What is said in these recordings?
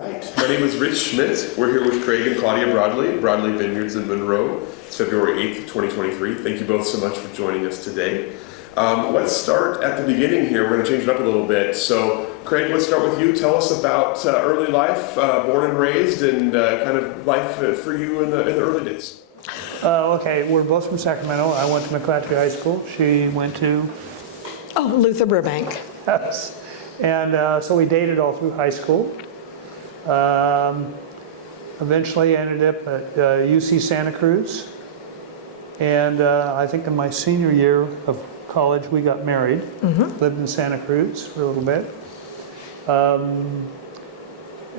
Right. My name is Rich Schmidt. We're here with Craig and Claudia Broadley, Broadley Vineyards in Monroe. It's February 8th, 2023. Thank you both so much for joining us today. Let's start at the beginning here. We're going to change it up a little bit. So, Craig, let's start with you. Tell us about early life, born and raised, and kind of life for you in the early days. Okay, we're both from Sacramento. I went to McClatchy High School. She went to... Luther Burbank. Yes. And so we dated all through high school. Eventually ended up at UC Santa Cruz. And I think in my senior year of college, we got married. Lived in Santa Cruz for a little bit.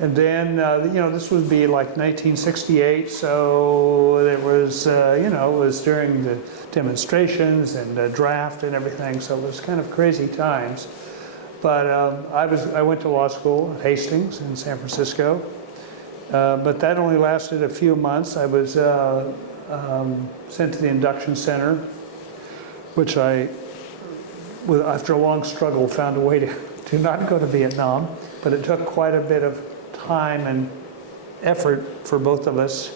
And then, this would be like 1968, so it was, it was during the demonstrations and the draft and everything, so it was kind of crazy times. But I went to law school at Hastings in San Francisco, but that only lasted a few months. I was sent to the induction center, which after a long struggle, found a way to not go to Vietnam, but it took quite a bit of time and effort for both of us.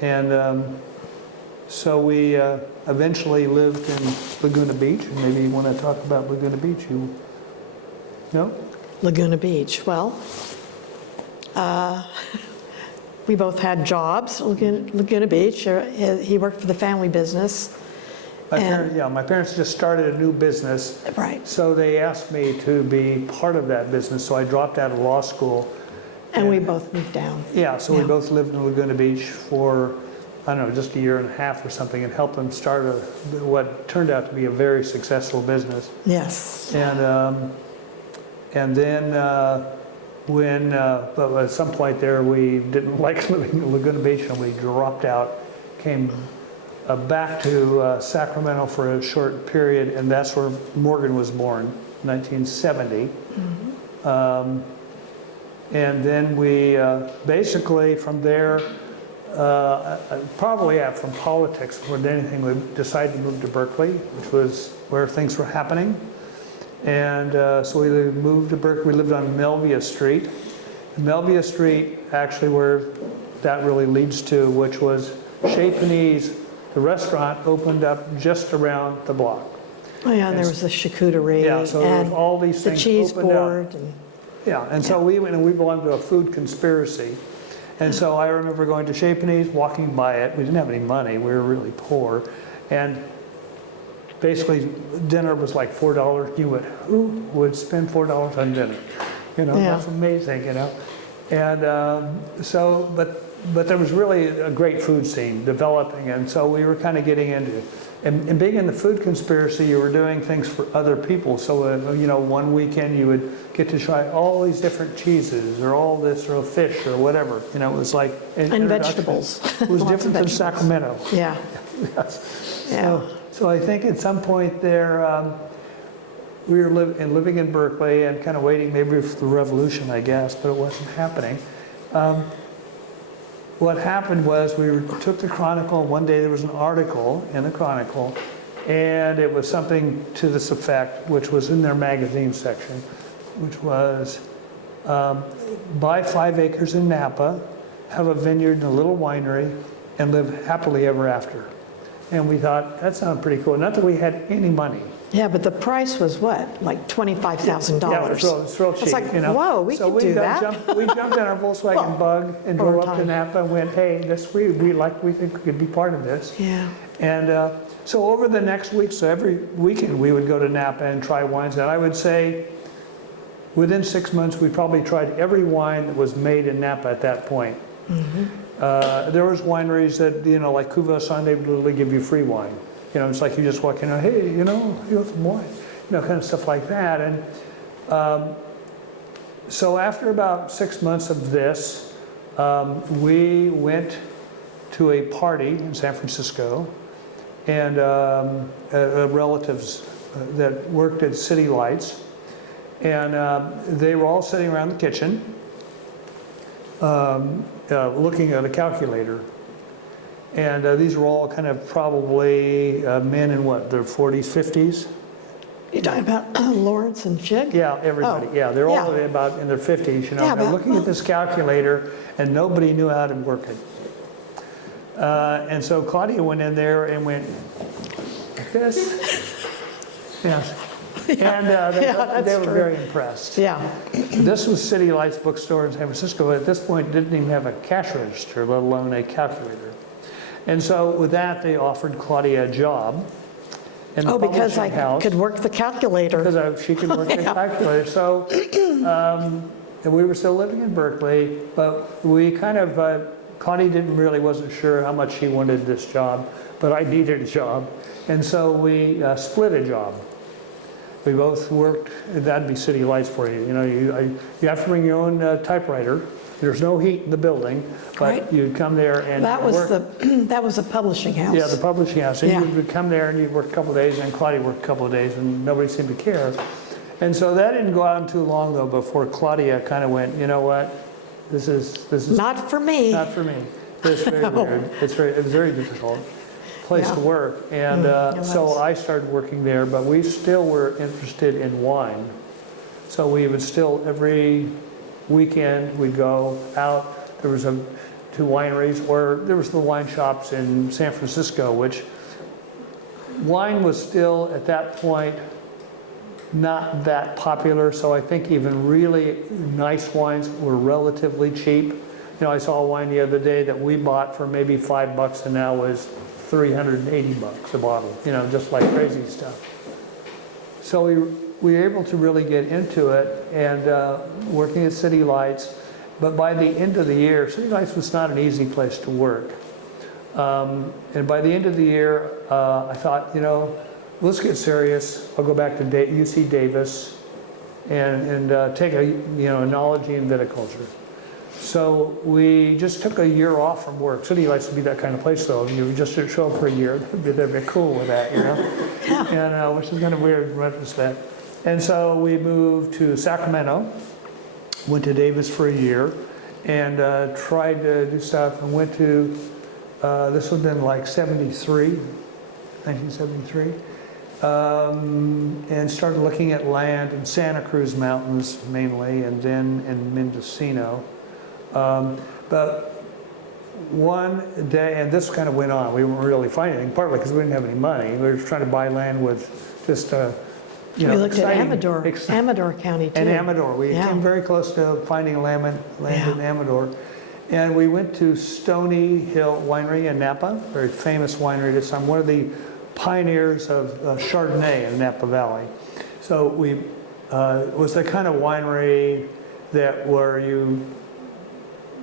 And so we eventually lived in Laguna Beach. And maybe you want to talk about Laguna Beach. No? Laguna Beach. Well, we both had jobs. Laguna Beach. He worked for the family business. My parents just started a new business. Right. So they asked me to be part of that business. So I dropped out of law school. And we both moved down. Yeah, so we both lived in Laguna Beach for, I don't know, just a year and a half or something, and helped them start what turned out to be a very successful business. Yes. And then but at some point there, we didn't like living in Laguna Beach, and we dropped out, came back to Sacramento for a short period, and that's where Morgan was born, 1970. And then we basically from there, probably from politics more than anything, we decided to move to Berkeley, which was where things were happening. And so we moved to Berkeley. We lived on Melvia Street. Melvia Street, actually where that really leads to, which was Chez Panisse, the restaurant opened up just around the block. Oh yeah, and there was the charcuterie. Yeah, so there was all these things the cheese opened board. up. So we went, and we belonged to a food conspiracy. And so I remember going to Chez Panisse, walking by it. We didn't have any money. We were really poor. And basically, dinner was like $4. Who would spend $4 on dinner? That's amazing, And but there was really a great food scene developing. And so we were kind of getting into it. And being in the food conspiracy, you were doing things for other people. So, one weekend you would get to try all these different cheeses or all this or fish or whatever. It was like... And vegetables. It was different than Sacramento. Yeah. Yes. Yeah. So I think at some point there, we were living in Berkeley and kind of waiting maybe for the revolution, I guess, but it wasn't happening. What happened was we took the Chronicle. One day there was an article in the Chronicle, and it was something to this effect, which was in their magazine section, which was, buy 5 acres in Napa, have a vineyard and a little winery, and live happily ever after. And we thought, that sounded pretty cool. Not that we had any money. Yeah, but the price was what? Like $25,000. Yeah, it was real cheap. It's like, whoa, we could do that. We jumped in our Volkswagen Bug and drove up to Napa and went, hey, we think we could be part of this. Yeah. And so over the next week, so every weekend we would go to Napa and try wines. And I would say within 6 months, we probably tried every wine that was made in Napa at that point. There was wineries that, like Cuvée, they would literally give you free wine. It's like you just walk in and, hey, you want some wine? Kind of stuff like that. And so after about 6 months of this, we went to a party in San Francisco, and relatives that worked at City Lights, and they were all sitting around the kitchen looking at a calculator. And these were all kind of probably men in their 40s, 50s. You talking about Lawrence and Chig? Yeah, everybody. Oh, Yeah, they're all yeah. about in their 50s. You know, Yeah, they're but- looking at this calculator, and nobody knew how to work it. And so Claudia went in there and went like this. Yes. And they were true. very impressed. Yeah, This was City Lights bookstore in San Francisco. At this point, didn't even have a cash register, let alone a calculator. And so with that, they offered Claudia a job in the because publishing I house. could work the calculator. Because she could work the calculator. So and we were still living in Berkeley, but we kind of, Claudia wasn't sure how much she wanted this job, but I needed a job. And so we split a job. We both worked, that'd be City Lights for you. You know, you have to bring your own typewriter. There's no heat in the building, but Right. you'd come there and That was work. that was a publishing house. Yeah, the publishing house. And Yeah. you would come there and you'd work a couple of days, and Claudia worked a couple of days, and nobody seemed to care. And so that didn't go on too long, though, before Claudia kind of went, you know what, this is Not for me. not for me. It's very No. weird. It was very difficult place Yeah. to work. And it so was. I started working there, but we still were interested in wine. So we would still, every weekend, we'd go out. There was two wineries, or there was the wine shops in San Francisco, which wine was still, at that point, not that popular. So I think even really nice wines were relatively cheap. You know, I saw a wine the other day that we bought for maybe $5 and now is $380 a bottle, you know, just like crazy stuff. So we were able to really get into it and working at City Lights. But by the end of the year, City Lights was not an easy place to work. And by the end of the year, I thought, you know, let's get serious. I'll go back to UC Davis and take a enology and viticulture. So we just took a year off from work. City Lights would be that kind of place, though. You just show up for a year. They'd be cool with that, you know? Yeah. And which is kind of weird in retrospect. And so we moved to Sacramento, went to Davis for a year, and tried to do stuff, and went to, this would have been like 1973, and started looking at land in Santa Cruz Mountains mainly, and then in Mendocino. But one day, and this kind of went on, we weren't really finding anything, partly because we didn't have any money. We were trying to buy land with just, We looked at exciting- Amador County too. and Amador. We Yeah. came very close to finding land Yeah. in Amador. And we went to Stony Hill Winery in Napa, very famous winery this time, one of the pioneers of Chardonnay in Napa Valley. So it was the kind of winery where you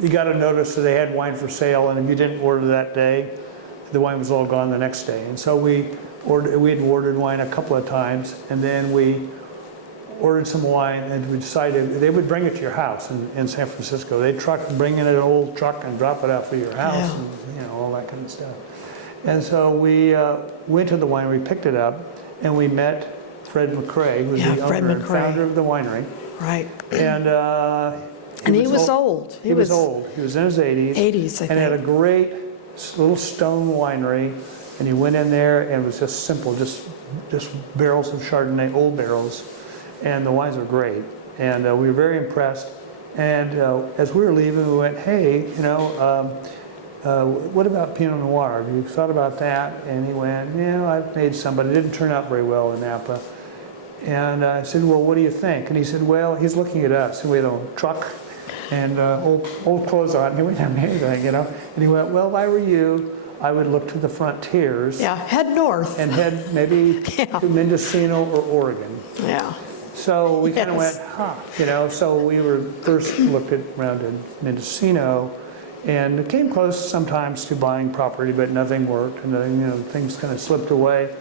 got a notice that they had wine for sale, and if you didn't order that day, the wine was all gone the next day. And so we had ordered wine a couple of times, and then we ordered some wine, and we decided they would bring it to your house in San Francisco. They'd bring in an old truck and drop it off at your house, Yeah. and all that kind of stuff. And so we went to the winery, picked it up, and we met Fred McRae, who's the Fred owner and McRae. founder of the winery. Right. And He was old. He was old. He was in his 80s. 80s, I and had a think. great little stone winery. And he went in there, and it was just simple, just barrels of Chardonnay, old barrels. And the wines were great. And we were very impressed. And as we were leaving, we went, hey, what about Pinot Noir? Have you thought about that? And he went, I've made some, but it didn't turn out very well in Napa. And I said, well, what do you think? And he said, well, he's looking at us. And we had a truck and old clothes on. And we didn't have anything, And he went, well, if I were you, I would look to the frontiers. Yeah, head north. And head maybe to Mendocino or Oregon. Yeah. So we kind of Yes. went, so we first looked around in Mendocino, and it came close sometimes to buying property, but nothing worked, and things kind of slipped away.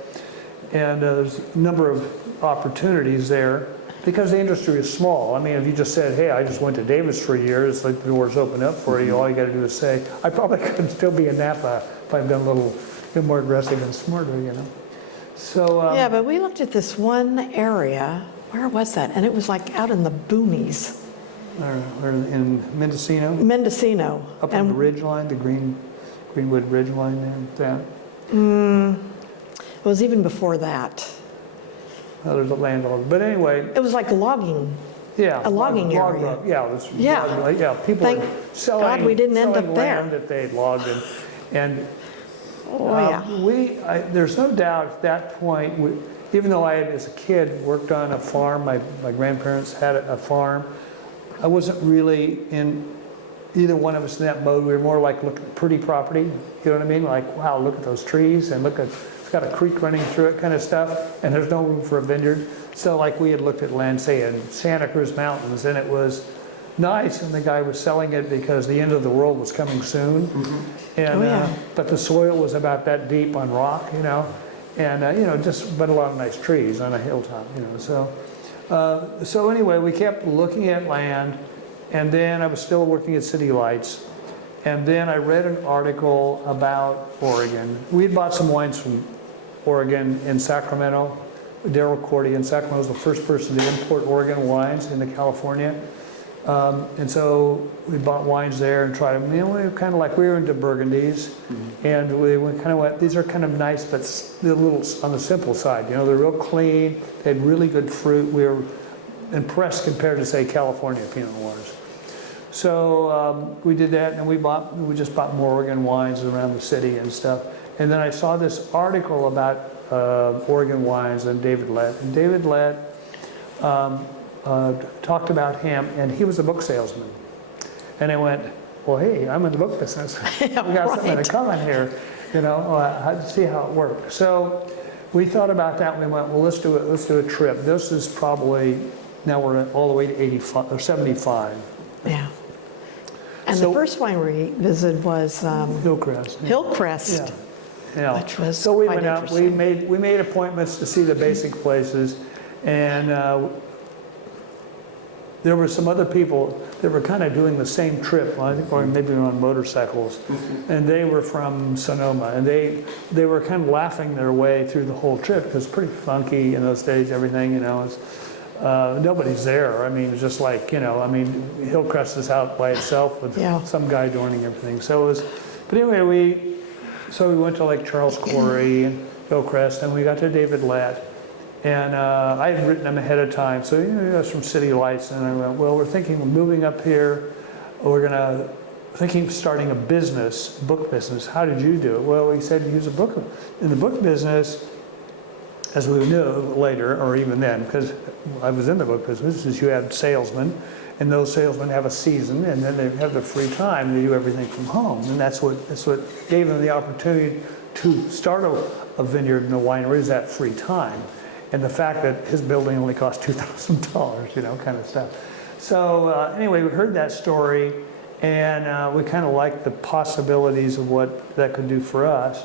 And there's a number of opportunities there because the industry is small. I mean, if you just said, hey, I just went to Davis for a year, it's like the doors open up for you. All you got to do is say, I probably could still be in Napa if I'd been a little more aggressive and smarter, So Yeah, but we looked at this one area. Where was that? And it was like out in the boonies. or in Mendocino, Mendocino. up on the ridge line, the Greenwood ridge line there. That. It was even before that. there's a landlord. But anyway, It was like logging. yeah. A logging area. Yeah, it was, Yeah. yeah, people Thank were selling, God we didn't end selling up there. land that they'd logged and Oh, yeah. there's no doubt at that point, even though I had, as a kid, worked on a farm, my grandparents had a farm, I wasn't really in either one of us in that mode. We were more like looking at pretty property, you know what I mean? Like, wow, look at those trees and look at, it's got a creek running through it kind of stuff, and there's no room for a vineyard. So like we had looked at land, say in Santa Cruz Mountains, and it was nice, and the guy was selling it because the end of the world was coming soon. And, Oh, yeah. but the soil was about that deep on rock, you know, and, you know, but a lot of nice trees on a hilltop, you know, so anyway, we kept looking at land, and then I was still working at City Lights, and then I read an article about Oregon. We had bought some wines from Oregon in Sacramento. Darrell Cordy in Sacramento was the first person to import Oregon wines into California. And so we bought wines there and tried them. You know, we were kind of like, we were into Burgundies, and we kind of went, these are kind of nice, but they're a little on the simple side. You know, they're real clean, they had really good fruit. We were impressed compared to, say, California Pinot Noirs. So we did that, and we just bought more Oregon wines around the city and stuff. And then I saw this article about Oregon wines and David Lett. And David Lett talked about him, and he was a book salesman. And I went, well, hey, I'm in the book business. We got something in common here, you know, see how it works. So we thought about that, and we went, well, let's do a trip. This is probably, now we're all the way to 85 or 75. Yeah. And So- the first winery we visited was Hillcrest. Hillcrest, Yeah. which was So we quite went out, we interesting. made appointments to see the basic places, and there were some other people that were kind of doing the same trip, I think, or maybe on motorcycles, and they were from Sonoma, and they were kind of laughing their way through the whole trip, because it's pretty funky in those days, everything, you know, it's, nobody's there. I mean, it's just like, you know, I mean, Hillcrest is out by itself with some guy doing everything. So it was, but anyway, we went to like Charles Quarry and Hillcrest, and we got to David Lett. And I had written him ahead of time, so you know, he was from City Lights, and I went, well, we're thinking of moving up here. We're thinking of starting a business, book business. How did you do it? Well, he said he was in the book business, as we knew later, or even then, because I was in the book business, is you had salesmen, and those salesmen have a season, and then they have their free time, and they do everything from home. And that's what gave them the opportunity to start a vineyard and a winery, is that free time. And the fact that his building only cost $2,000, you know, kind of stuff. So anyway, we heard that story, and we kind of liked the possibilities of what that could do for us.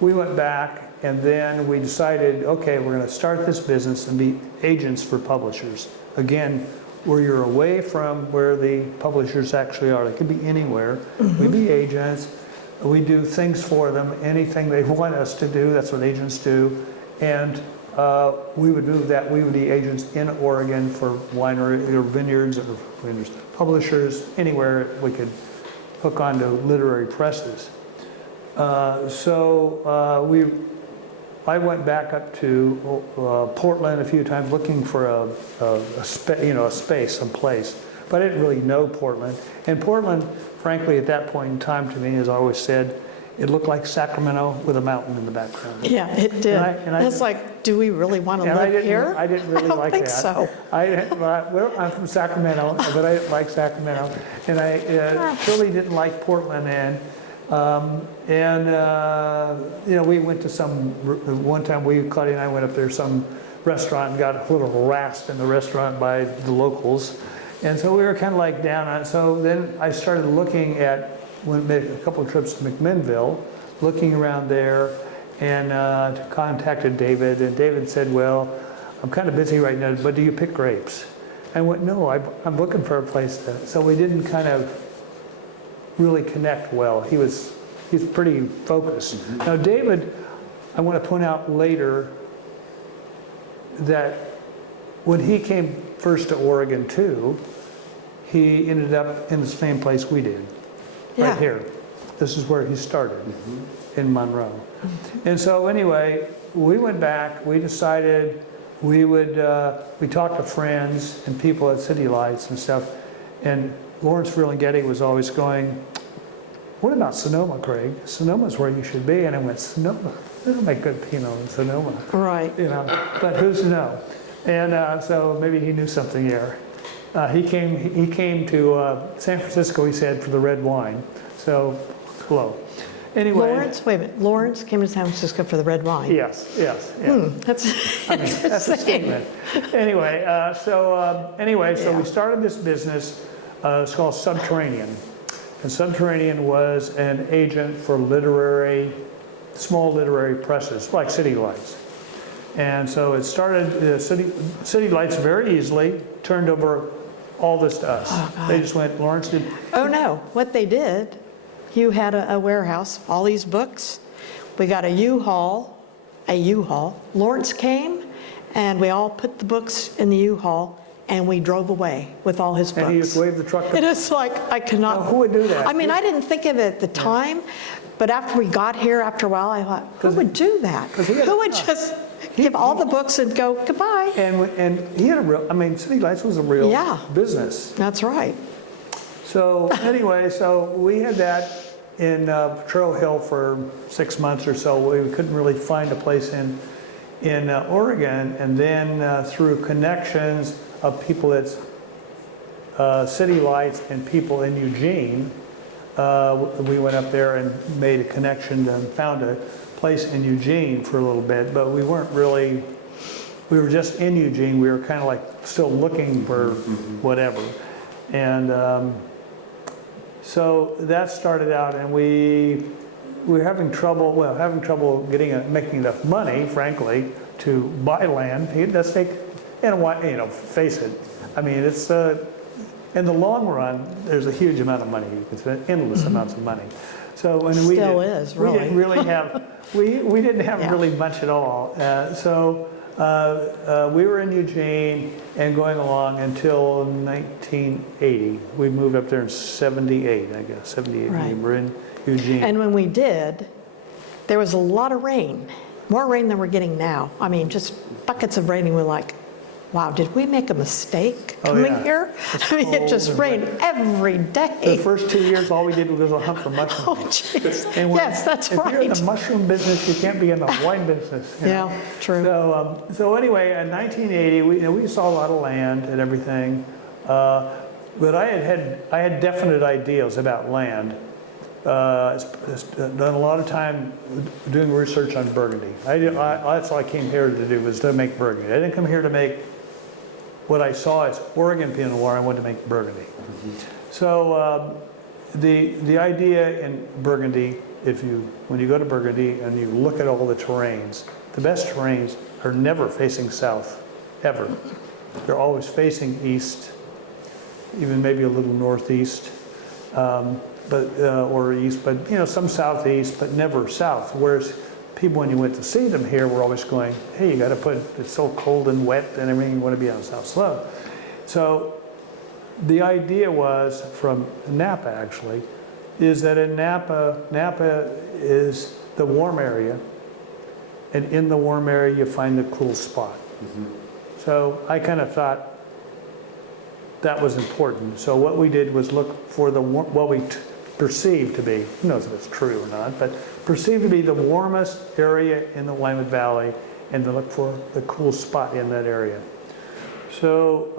We went back, and then we decided, okay, we're going to start this business and be agents for publishers. Again, where you're away from where the publishers actually are. They could be anywhere. We'd be agents. We do things for them, anything they want us to do, that's what agents do. And we would move that, we would be agents in Oregon for winery or vineyards or publishers, anywhere we could hook onto literary presses. I went back up to Portland a few times looking for a space, some place. But I didn't really know Portland. And Portland, frankly, at that point in time to me, as I always said, it looked like Sacramento with a mountain in the background. Yeah, it did. And it's like, do we really want to live here? I didn't really like that. I don't think so. Well, I'm from Sacramento, but I didn't like Sacramento. And I really didn't like Portland. And you know, we went to one time Claudia and I went up there, some restaurant, and got a little harassed in the restaurant by the locals. And so we were kind of like down on it. So then I started looking at, made a couple of trips to McMinnville, looking around there, and contacted David. And David said, well, I'm kind of busy right now, but do you pick grapes? I went, no, I'm looking for a place to. So we didn't kind of really connect well. He's pretty focused. Now David, I want to point out later that when he came first to Oregon too, he ended up in the same place we did, right here. this is where he started, in Monroe. And so anyway, we went back, we decided we talked to friends and people at City Lights and stuff, and Lawrence Ferlinghetti was always going, what about Sonoma, Craig? Sonoma's where you should be. And I went, Sonoma? They don't make good Pinot in Sonoma. Right. You know, but who's to know? And so maybe he knew something there. He came to San Francisco, he said, for the red wine. So, hello. Anyway. Lawrence, wait a minute, Lawrence came to San Francisco for the red wine? Yes. That's I mean, that's a statement. Anyway, so we started this business. It's called Subterranean. And Subterranean was an agent for small literary presses, like City Lights. And so it started, City Lights very easily turned over all this to us. Oh, God. They just went, Lawrence did. Oh, no, what they did, you had a warehouse, all these books. We got a U-Haul. Lawrence came, and we all put the books in the U-Haul, and we drove away with all his books. And he just waved the truck. It is like, I cannot. Now, who would do that? I mean, I didn't think of it at the time, but after we got here, after a while, I thought, who would do that? Who would just give all the books and go, goodbye? And he had City Lights was a real business. That's right. So anyway, so we had that in Potrero Hill for 6 months or so. We couldn't really find a place in Oregon, and then through connections of people at City Lights and people in Eugene, we went up there and made a connection and found a place in Eugene for a little bit, but we weren't really, we were just in Eugene. We were kind of like still looking for whatever. And so that started out, and we were having trouble making enough money, frankly, to buy land. It does take, face it. I mean, it's in the long run, there's a huge amount of money. You can spend endless amounts of money. So, and we didn't really have, we didn't have really much at all. We were in Eugene and going along until 1980. We moved up there in 78, I guess, 78. Right. We were in Eugene. And when we did, there was a lot of rain, more rain than we're getting now. I mean, just buckets of rain, and we're like, wow, did we make a mistake coming here? I mean, it just rained every day. The first 2 years, all we did was go hunt for mushrooms. Oh, jeez. And Yes, that's right. If you're in the mushroom business, you can't be in the wine business. You know? Yeah, true. So anyway, in 1980, we saw a lot of land and everything, but I had definite ideas about land. Done a lot of time doing research on Burgundy. That's all I came here to do, was to make Burgundy. I didn't come here to make what I saw as Oregon Pinot Noir. I wanted to make Burgundy. So the idea in Burgundy, when you go to Burgundy and you look at all the terrains, the best terrains are never facing south, ever. They're always facing east, even maybe a little northeast, or east, but some southeast, but never south. Whereas people, when you went to see them here, were always going, hey, it's so cold and wet and everything, you want to be on the south slope. So the idea was, from Napa actually, is that in Napa is the warm area, and in the warm area you find the cool spot. So I kind of thought that was important. So what we did was look for what we perceived to be, who knows if it's true or not, but perceived to be the warmest area in the Willamette Valley, and to look for the cool spot in that area. So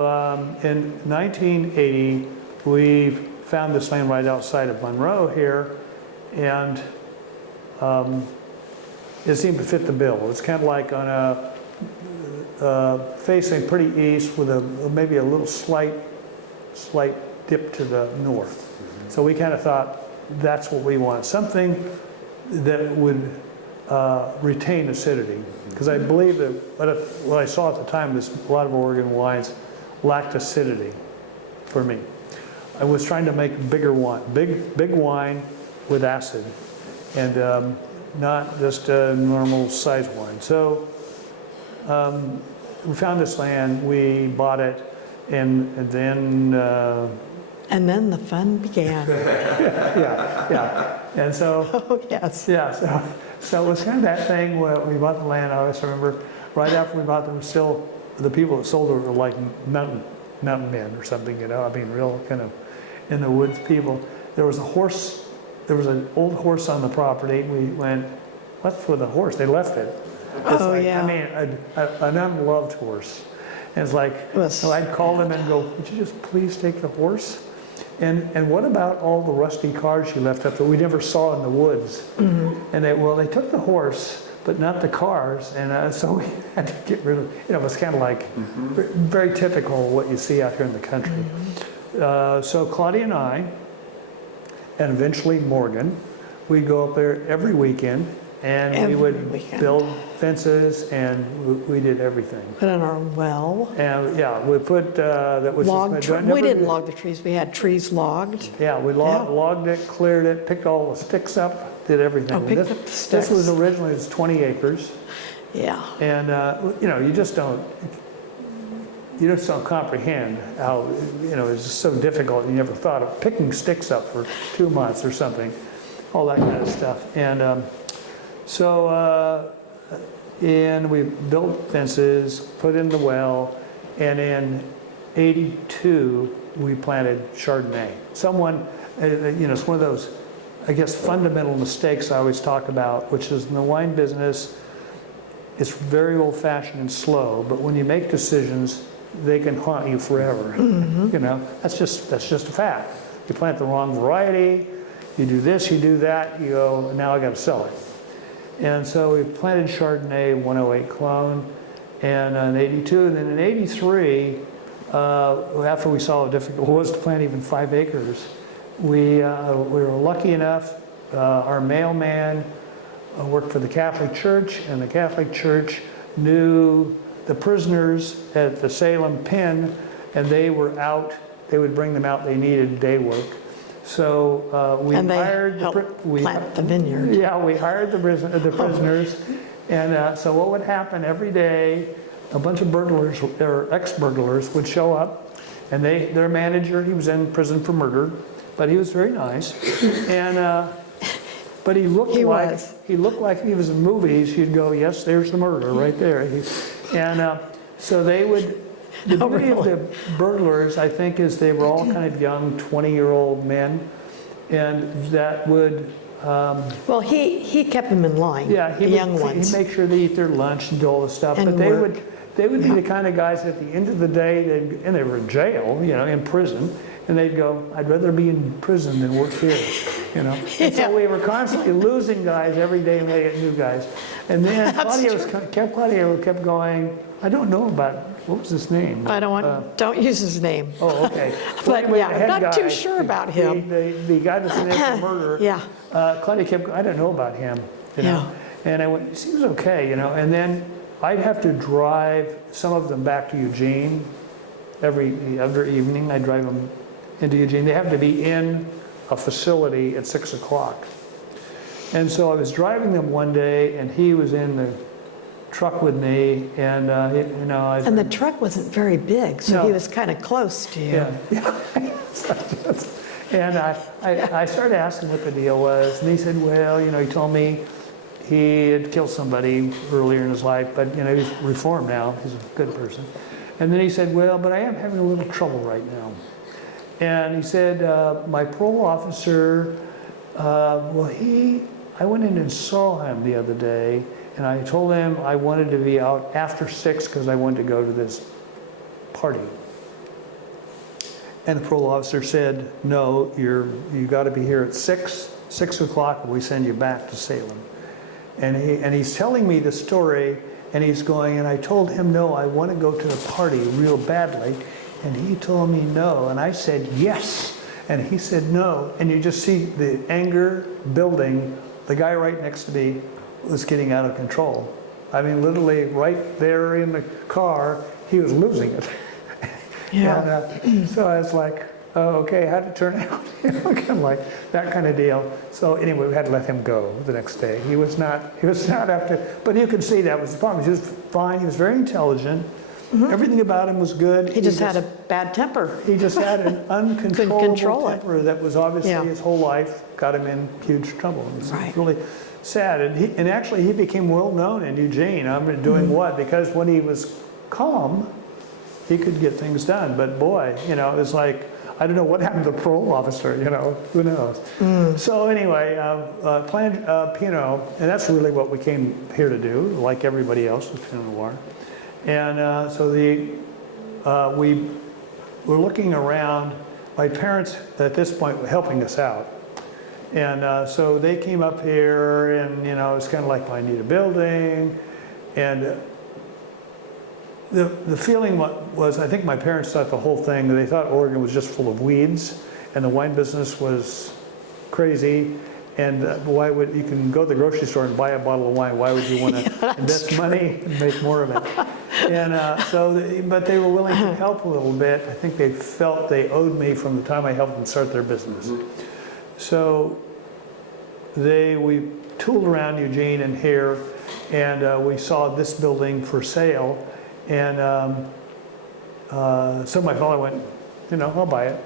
in 1980, we found this land right outside of Monroe here, and it seemed to fit the bill. It's kind of like on facing pretty east with maybe a little slight dip to the north. So we kind of thought that's what we want, something that would retain acidity. Because I believe that what I saw at the time is a lot of Oregon wines lacked acidity for me. I was trying to make bigger wine, big wine with acid, and not just a normal size wine. So we found this land, we bought it, and then... and then the fun began. yeah. And so, Oh, yes. yeah, so it was kind of that thing where we bought the land. I always remember right after we bought them, still the people that sold it were like mountain men or something, you know. I mean, real kind of in the woods people. There was an old horse on the property. We went, what's with the horse? They left it. It's Oh, like, yeah. I mean, an unloved horse. And it's like, so I'd call them and go, would you just please take the horse? And what about all the rusty cars she left up that we never saw in the woods? Mm-hmm. And they took the horse, but not the cars. And so we had to get rid of, you know, it was kind of like very typical what you see out here in the country. So Claudia and I, and eventually Morgan, we'd go up there every weekend, and we Every would weekend. build fences, and we did everything. Put in our well. And yeah, we put that was We didn't log the trees. We had trees logged. Yeah, we logged it, cleared it, picked all the sticks up, did everything. Oh, picked this, up the this sticks. was originally it was 20 acres, Yeah. and you know, you just don't comprehend how, you know, it's just so difficult. You never thought of picking sticks up for 2 months or something, all that kind of stuff. And and we built fences, put in the well, and in '82 we planted Chardonnay. Someone, you know, it's one of those, I guess, fundamental mistakes I always talk about, which is in the wine business, it's very old-fashioned and slow, but when you make decisions, they can haunt you forever. You know, that's just a fact. You plant the wrong variety, you do this, you do that, you go, now I got to sell it. And so we planted Chardonnay 108 clone, and in '82, and then in '83, after we saw how difficult it was to plant even 5 acres, we were lucky enough. Our mailman worked for the Catholic Church, and the Catholic Church knew the prisoners at the Salem pen, and they were out. They would bring them out. They needed day work. So we And they hired helped plant the vineyard. Yeah, we hired the prisoners, and so what would happen every day? A bunch of burglars or ex-burglars would show up, and their manager, he was in prison for murder, but he was very nice, and but he looked like he was in movies. You'd go, yes, there's the murderer right there, and so they would. The beauty of the burglars, I think, is they were all kind of young, 20-year-old men, and that would. Well, he kept them in line. Yeah, the young ones. He'd make sure they eat their lunch and do all this stuff. And but work. they would be the kind of guys at the end of the day, and they were in jail, you know, in prison, and they'd go, I'd rather be in prison than work here, you know. And so we were constantly losing guys every day, and we get new guys. And then Claudia kept going, I don't know about, what was his name? I don't use his name. Oh, okay. But anyway, yeah, the I'm head not guy, too sure about him. The guy that's in there for murder. Yeah. Claudia kept, I don't know about him, you know. And I went, he seems okay, you know. And then I'd have to drive some of them back to Eugene every evening. I'd drive them into Eugene. They have to be in a facility at 6 o'clock. And so I was driving them one day, and he was in the truck with me, and you know. And the truck wasn't very big, so No. he was kind of close to you. Yeah. And I started asking what the deal was, and he said, well, you know, he told me he had killed somebody earlier in his life, but, you know, he's reformed now. He's a good person. And then he said, well, but I am having a little trouble right now. And he said, my parole officer, I went in and saw him the other day, and I told him I wanted to be out after 6 because I wanted to go to this party. And the parole officer said, no, you got to be here at 6 o'clock, or we send you back to Salem. And he's telling me the story, and he's going, and I told him, no, I want to go to the party real badly. And he told me no, and I said yes. And he said no, and you just see the anger building. The guy right next to me was getting out of control. I mean, literally right there in the car, he was losing it. Yeah. And so I was like, oh, okay, how'd it turn out? You know, kind of like that kind of deal. So anyway, we had to let him go the next day. He was not after, but you could see that was the problem. He was fine, he was very intelligent, Everything about him was good. He just had a bad temper. He just had an uncontrollable control it. temper that was obviously Yeah. his whole life, got him in huge trouble. It was Right. really sad. And actually, he became well known in Eugene. Doing what? Because when he was calm, he could get things done. But boy, it was like, I don't know what happened to the parole officer, who knows? So anyway, planned Pinot, and that's really what we came here to do, like everybody else with Pinot Noir. And so we were looking around. My parents at this point were helping us out. And so they came up here and, it's kind of like, I need a building. And the feeling was, I think my parents thought the whole thing, they thought Oregon was just full of weeds and the wine business was crazy. And why would, you can go to the grocery store and buy a bottle of wine, why would you want to invest money and make more of it? And but they were willing to help a little bit. I think they felt they owed me from the time I helped them start their business. So we tooled around Eugene and here, and we saw this building for sale. And so my father went, I'll buy it.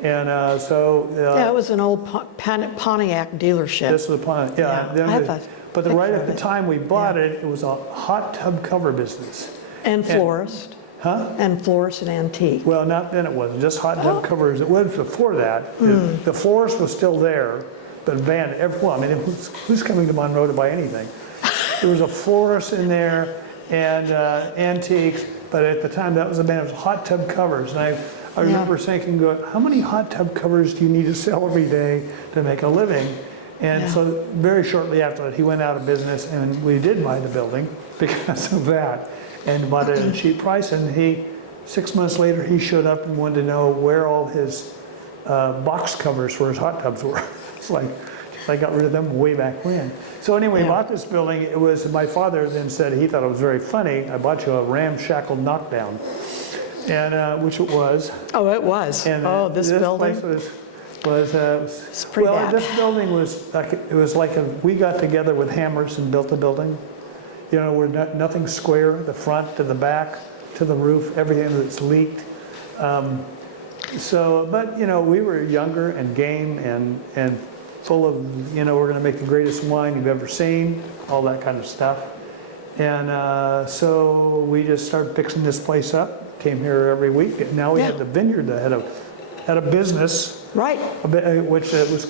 And Yeah, it was an old Pontiac dealership. this was a Pontiac, yeah. Yeah, I have a But picture right at of the it. time we bought it, it was a hot tub cover business. And florist. Huh? And florist and antique. Well, not then it wasn't, just hot tub covers. It was before that. The florist was still there, but banned everyone. I mean, who's coming to Monroe to buy anything? There was a florist in there and antiques, but at the time that was a band. It was hot tub covers. And I remember thinking, how many hot tub covers do you need to sell every day to make a living? And so very shortly after that, he went out of business, and we did buy the building because of that, and bought it at a cheap price. And 6 months later, he showed up and wanted to know where all his box covers for his hot tubs were. It's like, I got rid of them way back when. So anyway, bought this building. It was, my father then said he thought it was very funny. I bought you a ramshackle knockdown, and which it was. Oh, it was. And This building. place It's pretty bad. this building was like, it was like we got together with hammers and built the building. We're nothing square, the front to the back to the roof, everything that's leaked. But we were younger and game and full of, we're going to make the greatest wine you've ever seen, all that kind of stuff. And so we just started fixing this place up, came here every week. And now we had the vineyard that had a business, Right. which was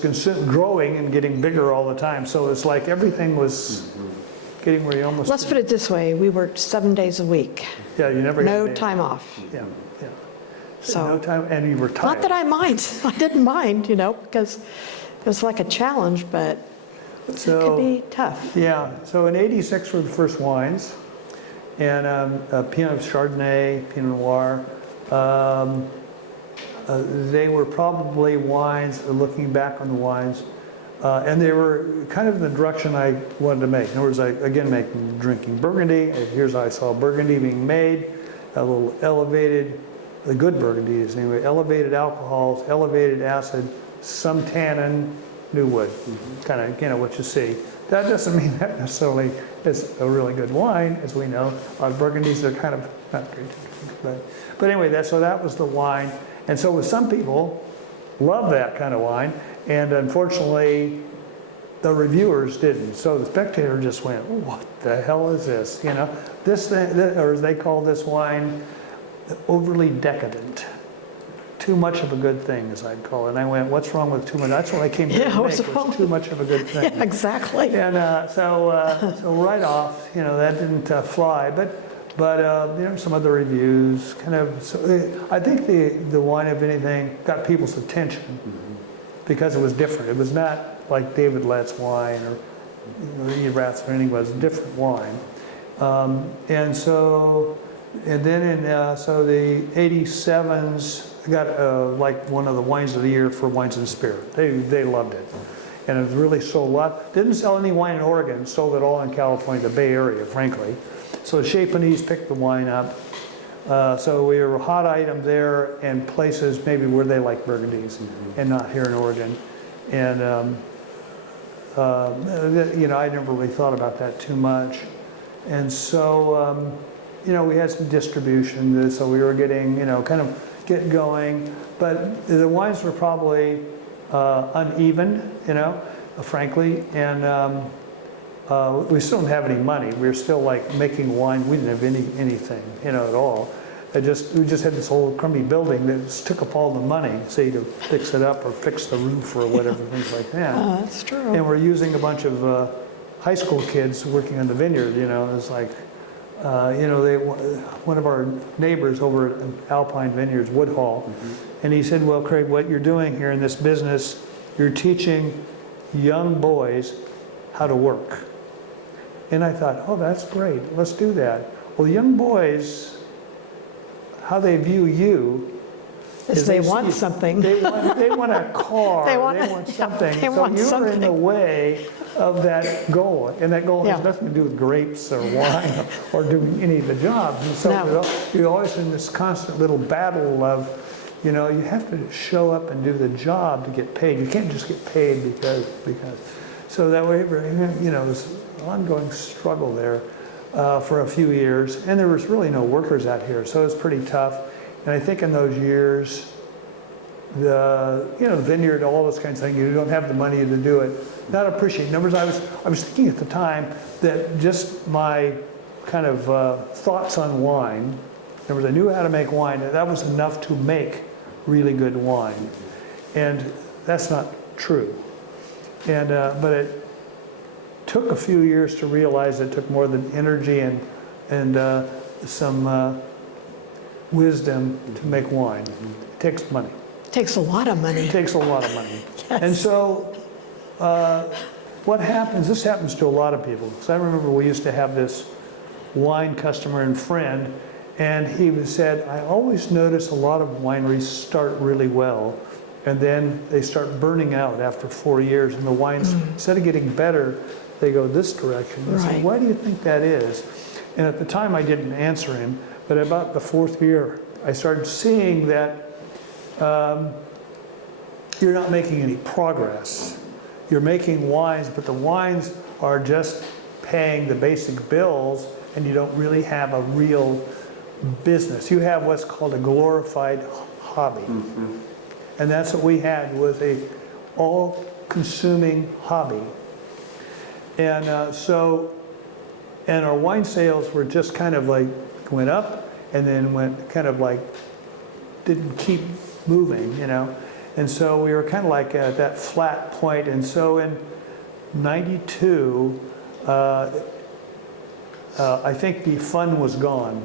growing and getting bigger all the time. So it's like everything was getting where you almost. Let's put it this way, we worked 7 days a week. Yeah, you never got a No day. time off. Yeah. So, No time, and you were tired. not that I mind. I didn't mind, because it was like a challenge, but it could be tough. Yeah, so in '86 were the first wines, and Pinot Chardonnay, Pinot Noir. They were probably wines, looking back on the wines, and they were kind of in the direction I wanted to make. In other words, drinking Burgundy. Here's how I saw Burgundy being made, a little elevated, the good Burgundies anyway, elevated alcohols, elevated acid, some tannin, new wood, kind of what you see. That doesn't mean that necessarily is a really good wine, as we know. Our Burgundies are kind of not great, but anyway, that was the wine. And so with some people, love that kind of wine, and unfortunately, the reviewers didn't. So the Spectator just went, what the hell is this? This thing, or as they call this wine, overly decadent. Too much of a good thing, as I'd call it. And I went, what's wrong with too much? That's what I came here to make, was too much of a good thing. Yeah, exactly. And so right off, that didn't fly. But some other reviews kind of. So I think the wine, if anything, got people's attention because it was different. It was not like David Lett's wine or Lee Rath's or anything. It was a different wine. And then in the '87s got like one of the wines of the year for Wines and Spirit. They loved it, and it was really sold a lot. Didn't sell any wine in Oregon. Sold it all in California, the Bay Area, frankly. So Chaponese picked the wine up. So we were a hot item there, and places maybe where they like Burgundies, and not here in Oregon. And I never really thought about that too much. And so, we had some distribution, so we were getting, kind of get going. But the wines were probably uneven, frankly, and we still didn't have any money. We were still like making wine. We didn't have anything, at all. We just had this whole crummy building that just took up all the money, say, to fix it up or fix the roof or whatever, things like that. That's true. And we're using a bunch of high school kids working on the vineyard. It's like, one of our neighbors over at Alpine Vineyards, Woodhall, and he said, "Well, Craig, what you're doing here in this business, you're teaching young boys how to work." And I thought, oh, that's great. Let's do that. Well, young boys, how they view you Is they want see- something. They want a car. They want- something. they want so you're in the something. way of that goal, and that goal has Yeah. nothing to do with grapes or wine or doing any of the jobs. And so No. you're always in this constant little battle of, you have to show up and do the job to get paid. You can't just get paid because. So that way, it was an ongoing struggle there for a few years, and there was really no workers out here, so it was pretty tough. And I think in those years, the vineyard, all those kinds of things, you don't have the money to do it. Not appreciate numbers. I was thinking at the time that just my kind of thoughts on wine. In other words, I knew how to make wine, and that was enough to make really good wine, and that's not true. And but it took a few years to realize it took more than energy and some wisdom to make wine. It takes money. It takes a lot of money. It takes a lot of money. Yes. And so what happens, this happens to a lot of people, because I remember we used to have this wine customer and friend, and he said, I always notice a lot of wineries start really well, and then they start burning out after 4 years, and the wines, instead of getting better, they go this direction. I said, Right. why do you think that is? And at the time I didn't answer him, but about the 4th year, I started seeing that you're not making any progress. You're making wines, but the wines are just paying the basic bills, and you don't really have a real business. You have what's called a glorified hobby. And that's what we had, was a all-consuming hobby. And and our wine sales were just kind of like went up and then went kind of like didn't keep moving, And so we were kind of like at that flat point. And so in '92, I think the fun was gone.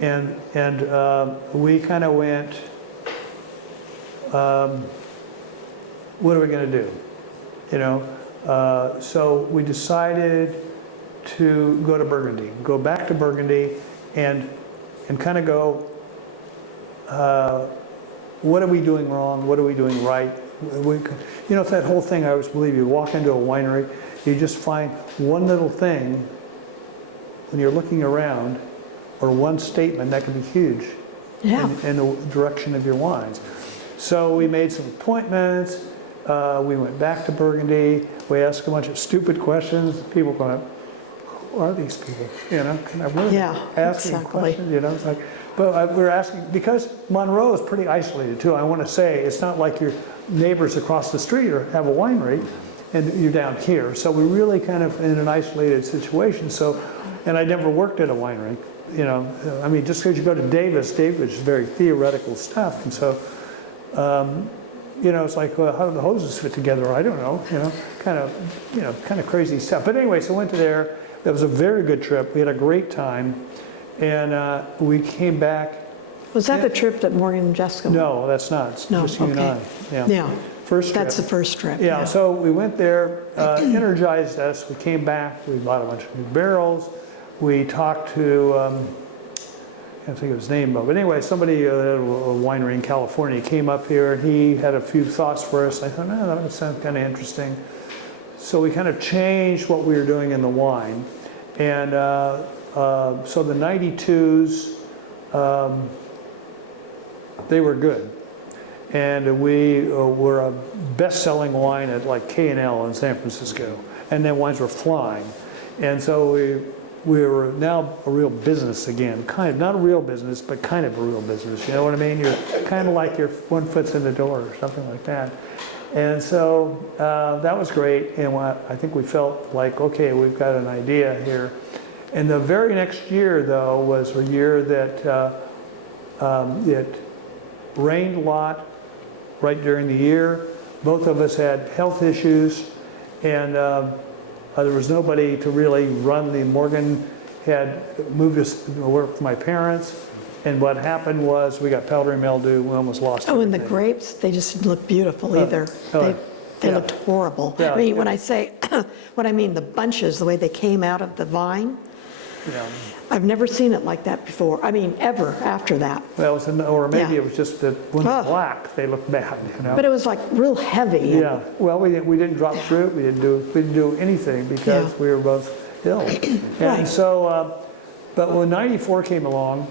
And we kind of went, what are we going to do? So we decided to go to Burgundy, go back to Burgundy, and kind of go, what are we doing wrong? What are we doing right? It's that whole thing I always believe. You walk into a winery, you just find one little thing when you're looking around, or one statement that can be huge in the direction of your wines. So we made some appointments. We went back to Burgundy. We asked a bunch of stupid questions. People going, who are these people? Can I really ask them questions? It's like, but we're asking, because Monroe is pretty isolated too. I want to say, it's not like your neighbors across the street have a winery and you're down here. So we're really kind of in an isolated situation. So, and I never worked at a winery. Just because you go to Davis is very theoretical stuff. And so, it's like, well, how do the hoses fit together? I don't know, kind of crazy stuff. But anyway, so I went to there. That was a very good trip. We had a great time. And we came back. Was that the trip that Morgan and Jessica? No, that's not. It's No, just you and I. okay. Yeah. First trip. That's the first trip. Yeah, so we went there, energized us. We came back. We bought a bunch of new barrels. We talked to, I can't think of his name, but anyway, somebody at a winery in California came up here. He had a few thoughts for us. I thought, that would sound kind of interesting. So we kind of changed what we were doing in the wine. And so the 92s, they were good. And we were a best-selling wine at like K&L in San Francisco. And then wines were flying. And so we we were now a real business again, kind of, not a real business, but kind of a real business, you know what I mean? You're kind of like your one foot's in the door or something like that. And so that was great, and I think we felt like, okay, we've got an idea here. And the very next year, though, was a year that it rained a lot right during the year. Both of us had health issues, and there was nobody to really run the. Morgan had moved us to work with my parents, and what happened was we got powdery mildew. We almost lost Oh, and the everything. grapes, they just didn't look beautiful either. They yeah. looked horrible. Yeah, I mean, yeah. when I say, what I mean, the bunches, the way they came out of the vine, Yeah. I've never seen it like that before. I mean, ever after that. Well, it was or maybe Yeah. it was just that when they're Ugh. black, they look bad, you know? But it was like real heavy. Yeah, well, we didn't drop fruit, we didn't do anything because Yeah. we were both ill. Right. And so, but when 94 came along,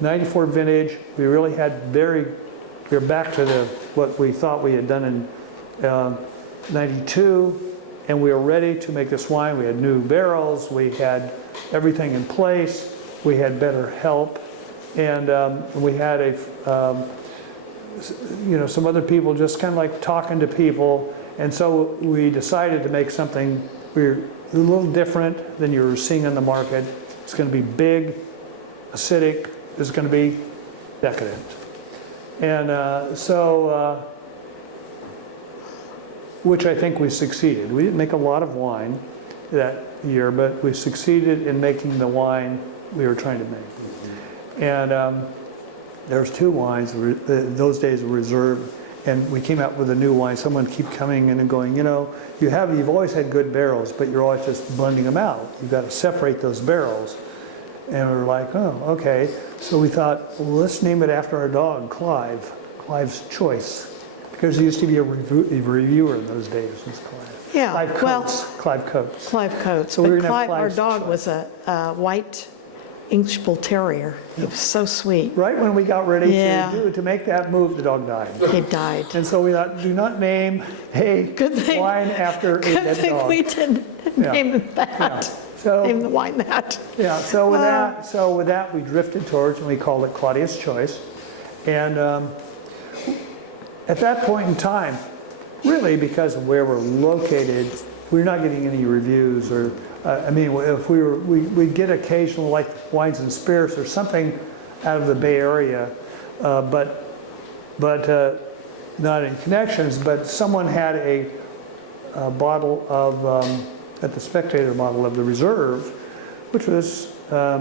94 vintage, we really had we were back to what we thought we had done in 92, and we were ready to make this wine. We had new barrels, we had everything in place, we had better help, and we had some other people just kind of like talking to people, and so we decided to make something a little different than you were seeing in the market. It's going to be big, acidic, it's going to be decadent. And which I think we succeeded. We didn't make a lot of wine that year, but we succeeded in making the wine we were trying to make. And there's two wines, those days were reserved, and we came out with a new wine. Someone keep coming in and going, you've always had good barrels, but you're always just blending them out. You've got to separate those barrels. And we were like, oh, okay. So we thought, well, let's name it after our dog, Clive's Choice. Because he used to be a reviewer in those days. It was Clive. Yeah, Clive Coates. Clive Coates. So we were But gonna have Clive, our Clive's dog, Choice. was a white English Bull Terrier. He was so sweet. Right when we got ready Yeah. to make that move, the dog died. He died. And so we thought, do not name a Good thing- wine after a Good dead thing dog. we didn't Yeah. name it that. Yeah. So Name the wine that. yeah, so with that we drifted towards, and we called it Claudia's Choice. And at that point in time, really because of where we're located, we're not getting any reviews or if we'd get occasional like wines and spirits or something out of the Bay Area, but not in connections. But someone had a bottle of at the Spectator model of the Reserve, which was a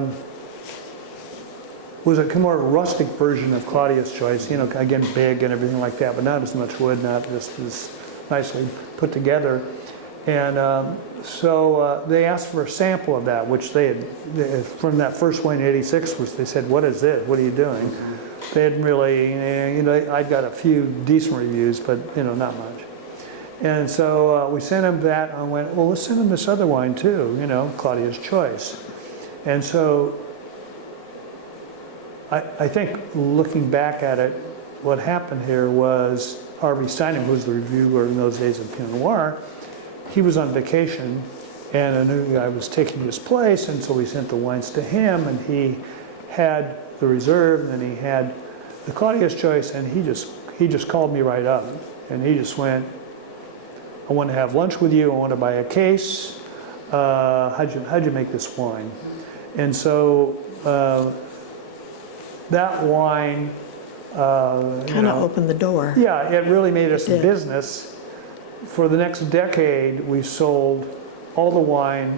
more rustic version of Claudia's Choice. Again, big and everything like that, but not as much wood, not just as nicely put together. And so they asked for a sample of that, which they had, from that first wine in '86, they said, what is this? What are you doing? They hadn't really, I'd got a few decent reviews, but not much. And so we sent them that, and I went, well, let's send them this other wine too, Claudia's Choice. And so I think looking back at it, what happened here was Harvey Steinem, who was the reviewer in those days of Pinot Noir, he was on vacation, and a new guy was taking his place, and so we sent the wines to him, and he had the Reserve, and he had the Claudia's Choice, and he just called me right up, and he just went, I want to have lunch with you, I want to buy a case, how'd you make this wine? And so that wine Kind of opened the door. yeah, it really made us a did. business. For the next decade, we sold all the wine.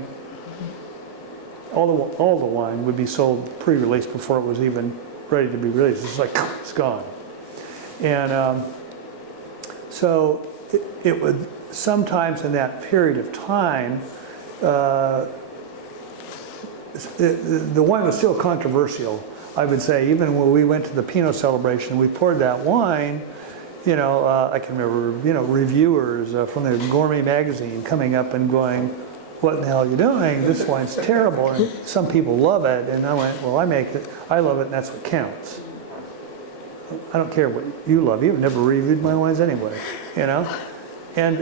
All the wine would be sold pre-release before it was even ready to be released. It's like it's gone. And so it would sometimes in that period of time, the wine was still controversial. I would say, even when we went to the Pinot celebration, we poured that wine. I can remember, reviewers from the Gourmet magazine coming up and going, "What in the hell are you doing? This wine's terrible." And some people love it, and I went, "Well, I make it. I love it, and that's what counts. I don't care what you love. You've never reviewed my wines anyway, And,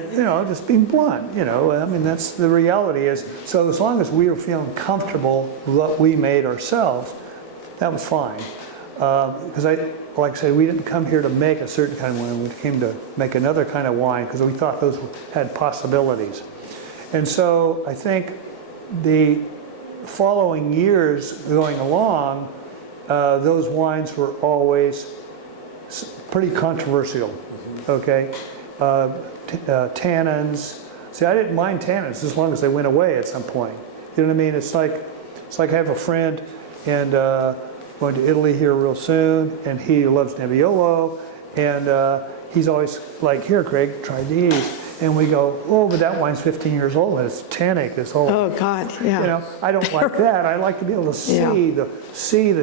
just being blunt, I mean, that's the reality is, so as long as we were feeling comfortable with what we made ourselves, that was fine. Because like I say, we didn't come here to make a certain kind of wine, we came to make another kind of wine because we thought those had possibilities. And so I think the following years going along, those wines were always pretty controversial, okay? Tannins. See, I didn't mind tannins as long as they went away at some point. You know what I mean? It's like I have a friend and going to Italy here real soon, and he loves Nebbiolo, and he's always like, "Here, Craig, try these." And we go, "Oh, but that wine's 15 years old and it's tannic, this whole." Oh God, yeah. I don't like that. I like to be able to see the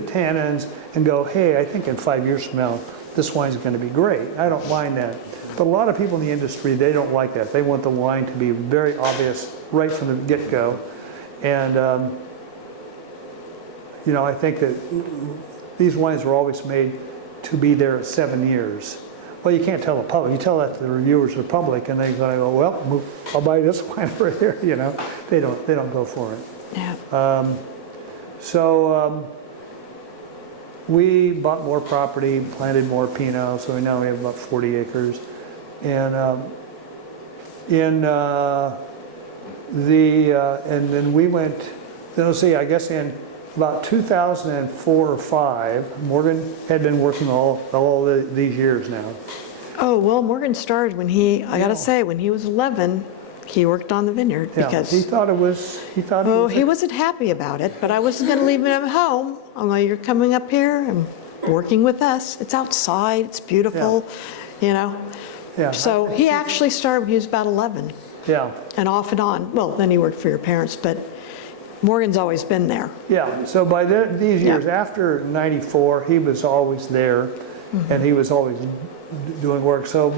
tannins and go, "Hey, I think in 5 years from now, this wine's going to be great." I don't mind that. But a lot of people in the industry, they don't like that. They want the wine to be very obvious right from the get-go. And, I think that these wines were always made to be there 7 years. Well, you can't tell the public. You tell that to the reviewers of the public, and they go, "Well, I'll buy this wine over here." They don't go for it. Yeah. We bought more property, planted more Pinot, so now we have about 40 acres. And and then we went. Then let's see. I guess in about 2004 or 5, Morgan had been working all these years now. Oh, well, Morgan started when I gotta say, when he was 11, he worked on the vineyard because. He thought it was. He wasn't happy about it, but I wasn't gonna leave him at home. I'm like, "You're coming up here and working with us. It's outside. It's beautiful, Yeah. So he actually started when he was about 11. Yeah. And off and on. Well, then he worked for your parents, but Morgan's always been there. Yeah. So by these years after '94, he was always there, and he was always doing work. So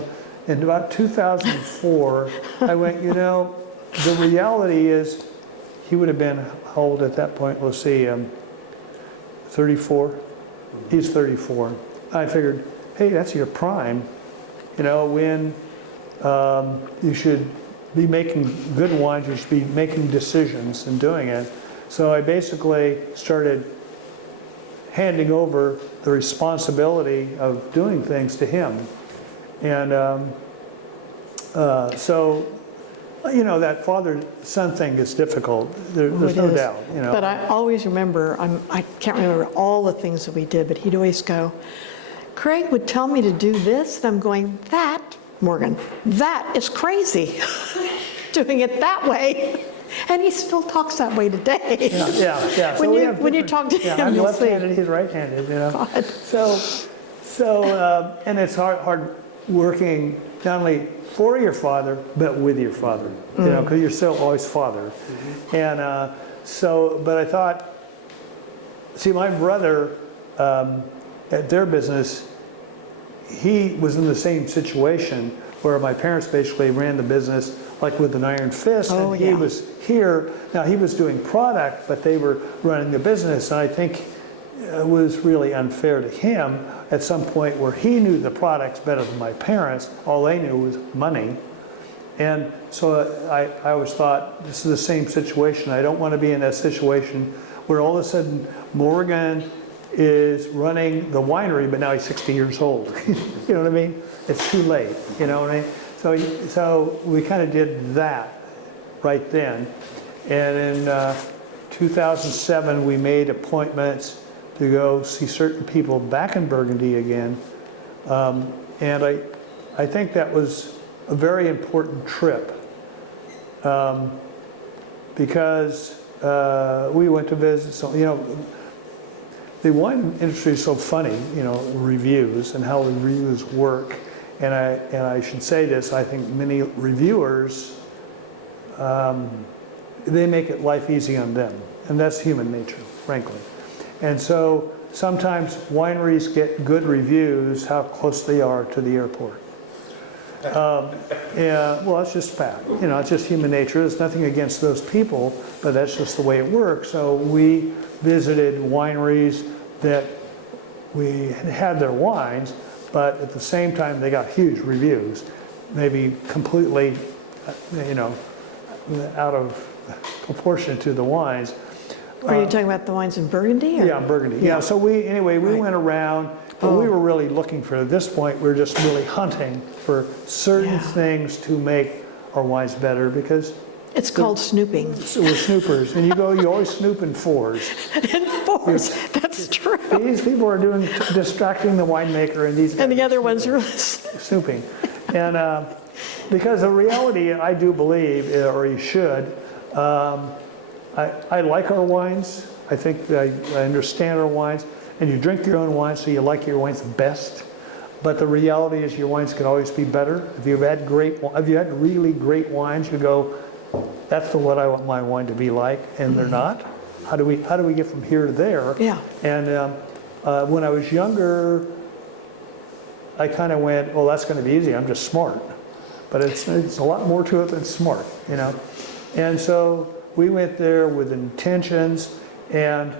in about 2004, I went. The reality is, he would have been how old at that point? Let's see, 34. He's 34. I figured, hey, that's your prime. When you should be making good wines, you should be making decisions and doing it. So I basically started handing over the responsibility of doing things to him. And that father-son thing is difficult. There's no doubt. But I always remember, I can't remember all the things that we did, but he'd always go, "Craig would tell me to do this," and I'm going, Morgan, that is crazy, doing it that way. And he still talks that way today. Yeah. When you talk to him, I'm you'll see. left-handed, he's right-handed, God. And it's hard working not only for your father, but with your father, because you're still always father. And but I thought, see, my brother, at their business, he was in the same situation where my parents basically ran the business like with an iron fist, and he was here. Now he was doing product, but they were running the business, and I think it was really unfair to him at some point where he knew the products better than my parents. All they knew was money. And so I always thought, this is the same situation. I don't want to be in that situation where all of a sudden Morgan is running the winery, but now he's 60 years old. You know what I mean? It's too late, you know what I mean? So we kind of did that right then. And in 2007, we made appointments to go see certain people back in Burgundy again. And I think that was a very important trip because we went to visit, so, the wine industry is so funny, reviews and how the reviews work. And I should say this, I think many reviewers, they make it life easy on them. And that's human nature, frankly. And so sometimes wineries get good reviews how close they are to the airport. Well, it's just fact. It's just human nature. There's nothing against those people, but that's just the way it works. So we visited wineries that we had their wines, but at the same time they got huge reviews. maybe completely, you know, out of proportion to the wines. Are you talking about the wines in Burgundy? Or? Yeah, Burgundy. Yeah. So we went around, but we were really looking for, at this point, we were just really hunting for certain things to make our wines better, because It's called snooping. so we're snoopers, and you always snoop in fours. In fours, that's true. These people are distracting the winemaker, and these guys And the are other ones are, snooping. And because the reality, I do believe, or you should, I like our wines. I think I understand our wines, and you drink your own wine, so you like your wines best. But the reality is, your wines can always be better. If you've had really great wines, you go, that's what I want my wine to be like, and they're not. How do we get from here to there? Yeah. And when I was younger, I kind of went, well, that's going to be easy. I'm just smart. But it's a lot more to it than smart, you know. And so we went there with intentions, and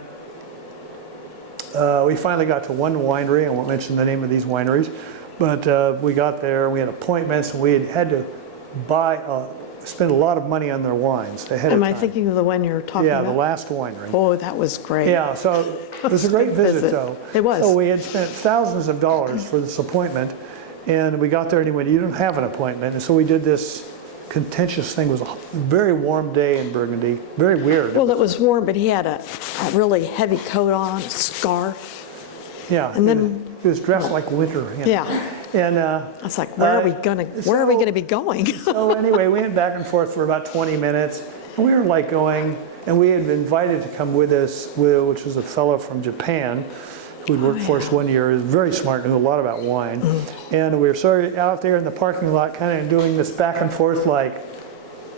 we finally got to one winery. I won't mention the name of these wineries, but we got there. We had appointments, and we had to spend a lot of money on their wines ahead of am time. I thinking of the one you're talking Yeah, about? the last winery. Oh, that was great. Yeah, so it was a great visit, though. It was. So we had spent thousands of dollars for this appointment, and we got there and he went, you don't have an appointment. And so we did this contentious thing. It was a very warm day in Burgundy, very weird. Well, it was warm, but he had a really heavy coat on, scarf. Yeah, and then- he was dressed like winter. You know. Yeah. And I was like, where are we going to be going? so anyway, we went back and forth for about 20 minutes, and we were like going, and we had been invited to come with us, which was a fellow from Japan who'd worked for us 1 year. He was very smart, knew a lot about wine. And we were sort of out there in the parking lot kind of doing this back and forth like,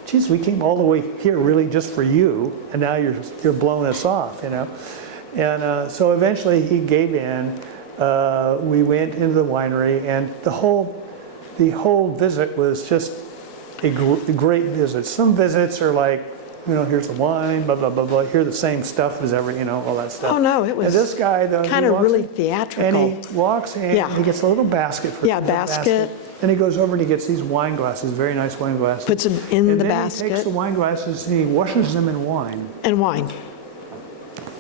geez, we came all the way here really just for you, and now you're blowing us off, you know. And so eventually he gave in. We went into the winery, and the whole visit was just a great visit. Some visits are like, you know, here's the wine, blah, blah, blah, blah. Hear the same stuff as every, you know, all that stuff. Oh, no, it was and this guy, though, kind of really theatrical. And he walks in, he gets a little basket. Basket. And he goes over and he gets these wine glasses, very nice wine glasses. Puts them in the And then basket. he takes the wine glasses and he washes them in wine. And wine.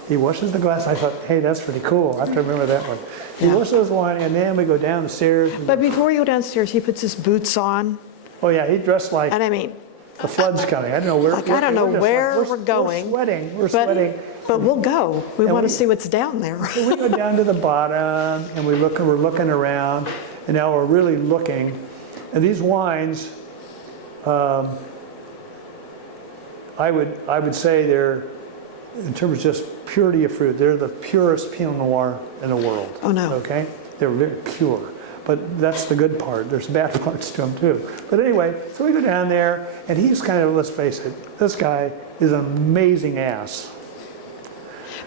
He washes the glass. I thought, hey, that's pretty cool. I have to remember that one. He washes the wine, and then we go down the stairs. But before we go downstairs, he puts his boots on. Oh, yeah, he dressed like And I mean, the flood's coming. I don't know where. like, I don't know where we're going. We're sweating. But we'll go. We And want we- to see what's down there. So we go down to the bottom, and we're looking around, and now we're really looking. And these wines, I would say they're, in terms of just purity of fruit, they're the purest Pinot Noir in the world. Oh, no. Okay? They're very pure. But that's the good part. There's bad parts to them, too. But anyway, so we go down there, and he's kind of, let's face it, this guy is an amazing ass.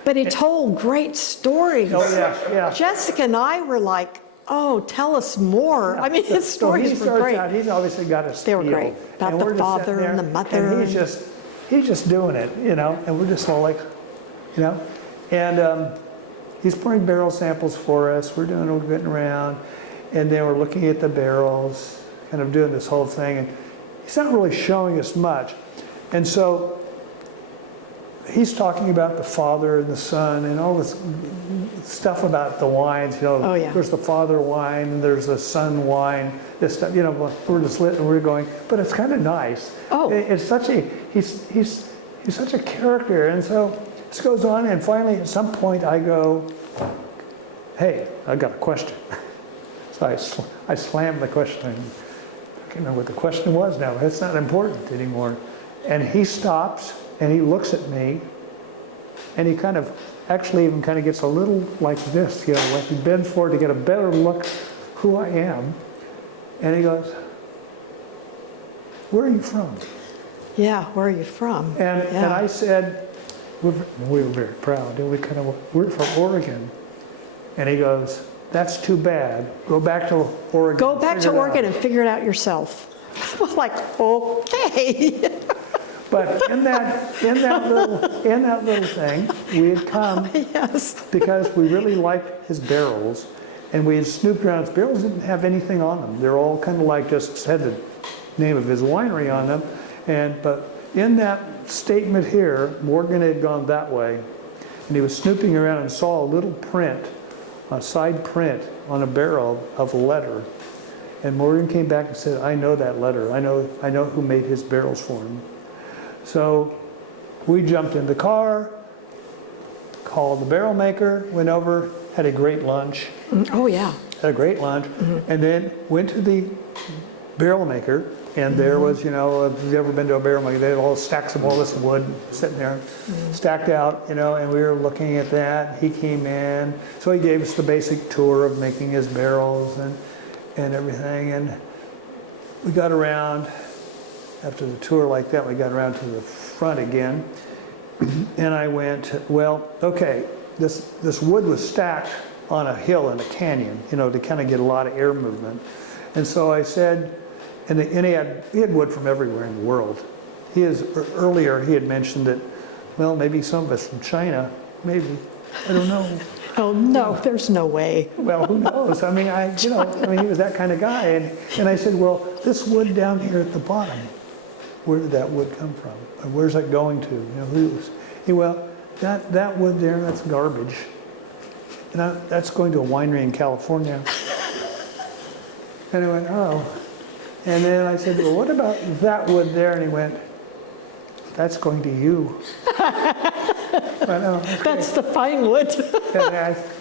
But he told great stories. Oh, yeah. Jessica and I were like, oh, tell us more. I mean, his So he stories were starts great. out, he's obviously got a They were spiel. great. About And the we're just father sitting there, and the mother And he's just doing it, you know, and we're just all like, you know. And he's pouring barrel samples for us. We're getting around, and then we're looking at the barrels, kind of doing this whole thing. And he's not really showing us much. And so he's talking about the Father and the Son and all this stuff about the wines. You know, Oh, yeah. There's the Father wine, there's the Son wine. This stuff, you know, we're just lit and we're going, but it's kind of nice. Oh. It's such a he's such a character, and so this goes on, and finally at some point I go, hey, I got a question. So I slammed the question. I can't remember what the question was now. It's not important anymore. And he stops and he looks at me, and he kind of actually even kind of gets a little like this, you know, like he bends forward to get a better look who I am. And he goes, where are you from? Yeah, where are you from? And Yeah. I said, we were very proud. And we're from Oregon. And he goes, that's too bad. Go back to Oregon. Go back to figure it Oregon out." and figure it out yourself. We're like, okay. But in that little thing, we had come Yes. because we really liked his barrels, And we had snooped around. His barrels didn't have anything on them. They're all kind of like just had the name of his winery on them. But in that statement here, Morgan had gone that way, and he was snooping around and saw a little print, a side print on a barrel of a letter. And Morgan came back and said, I know that letter. I know who made his barrels for him. So we jumped in the car, called the barrel maker, went over, had a great lunch. Oh, yeah. Had a great lunch, and then went to the barrel maker, and there was, you know, if you've ever been to a barrel maker, they had all stacks of all this wood sitting there, stacked out, you know, and we were looking at that. He came in, so he gave us the basic tour of making his barrels and everything, and we got around, after the tour like that, we got around to the front again, and I went, well, okay, this wood was stacked on a hill in a canyon, you know, to kind of get a lot of air movement. And so I said, and he had wood from everywhere in the world. Earlier he had mentioned that, well, maybe some of it's from China, maybe, I don't know. Oh, no, there's no way. Well, who knows? I mean, he was that kind of guy. And I said, well, this wood down here at the bottom, where did that wood come from? Where's that going to? You know, well, that wood there, that's garbage. And that's going to a winery in California. And he went, oh. And then I said, well, what about that wood there? And he went, that's going to you. I know. That's the fine wood.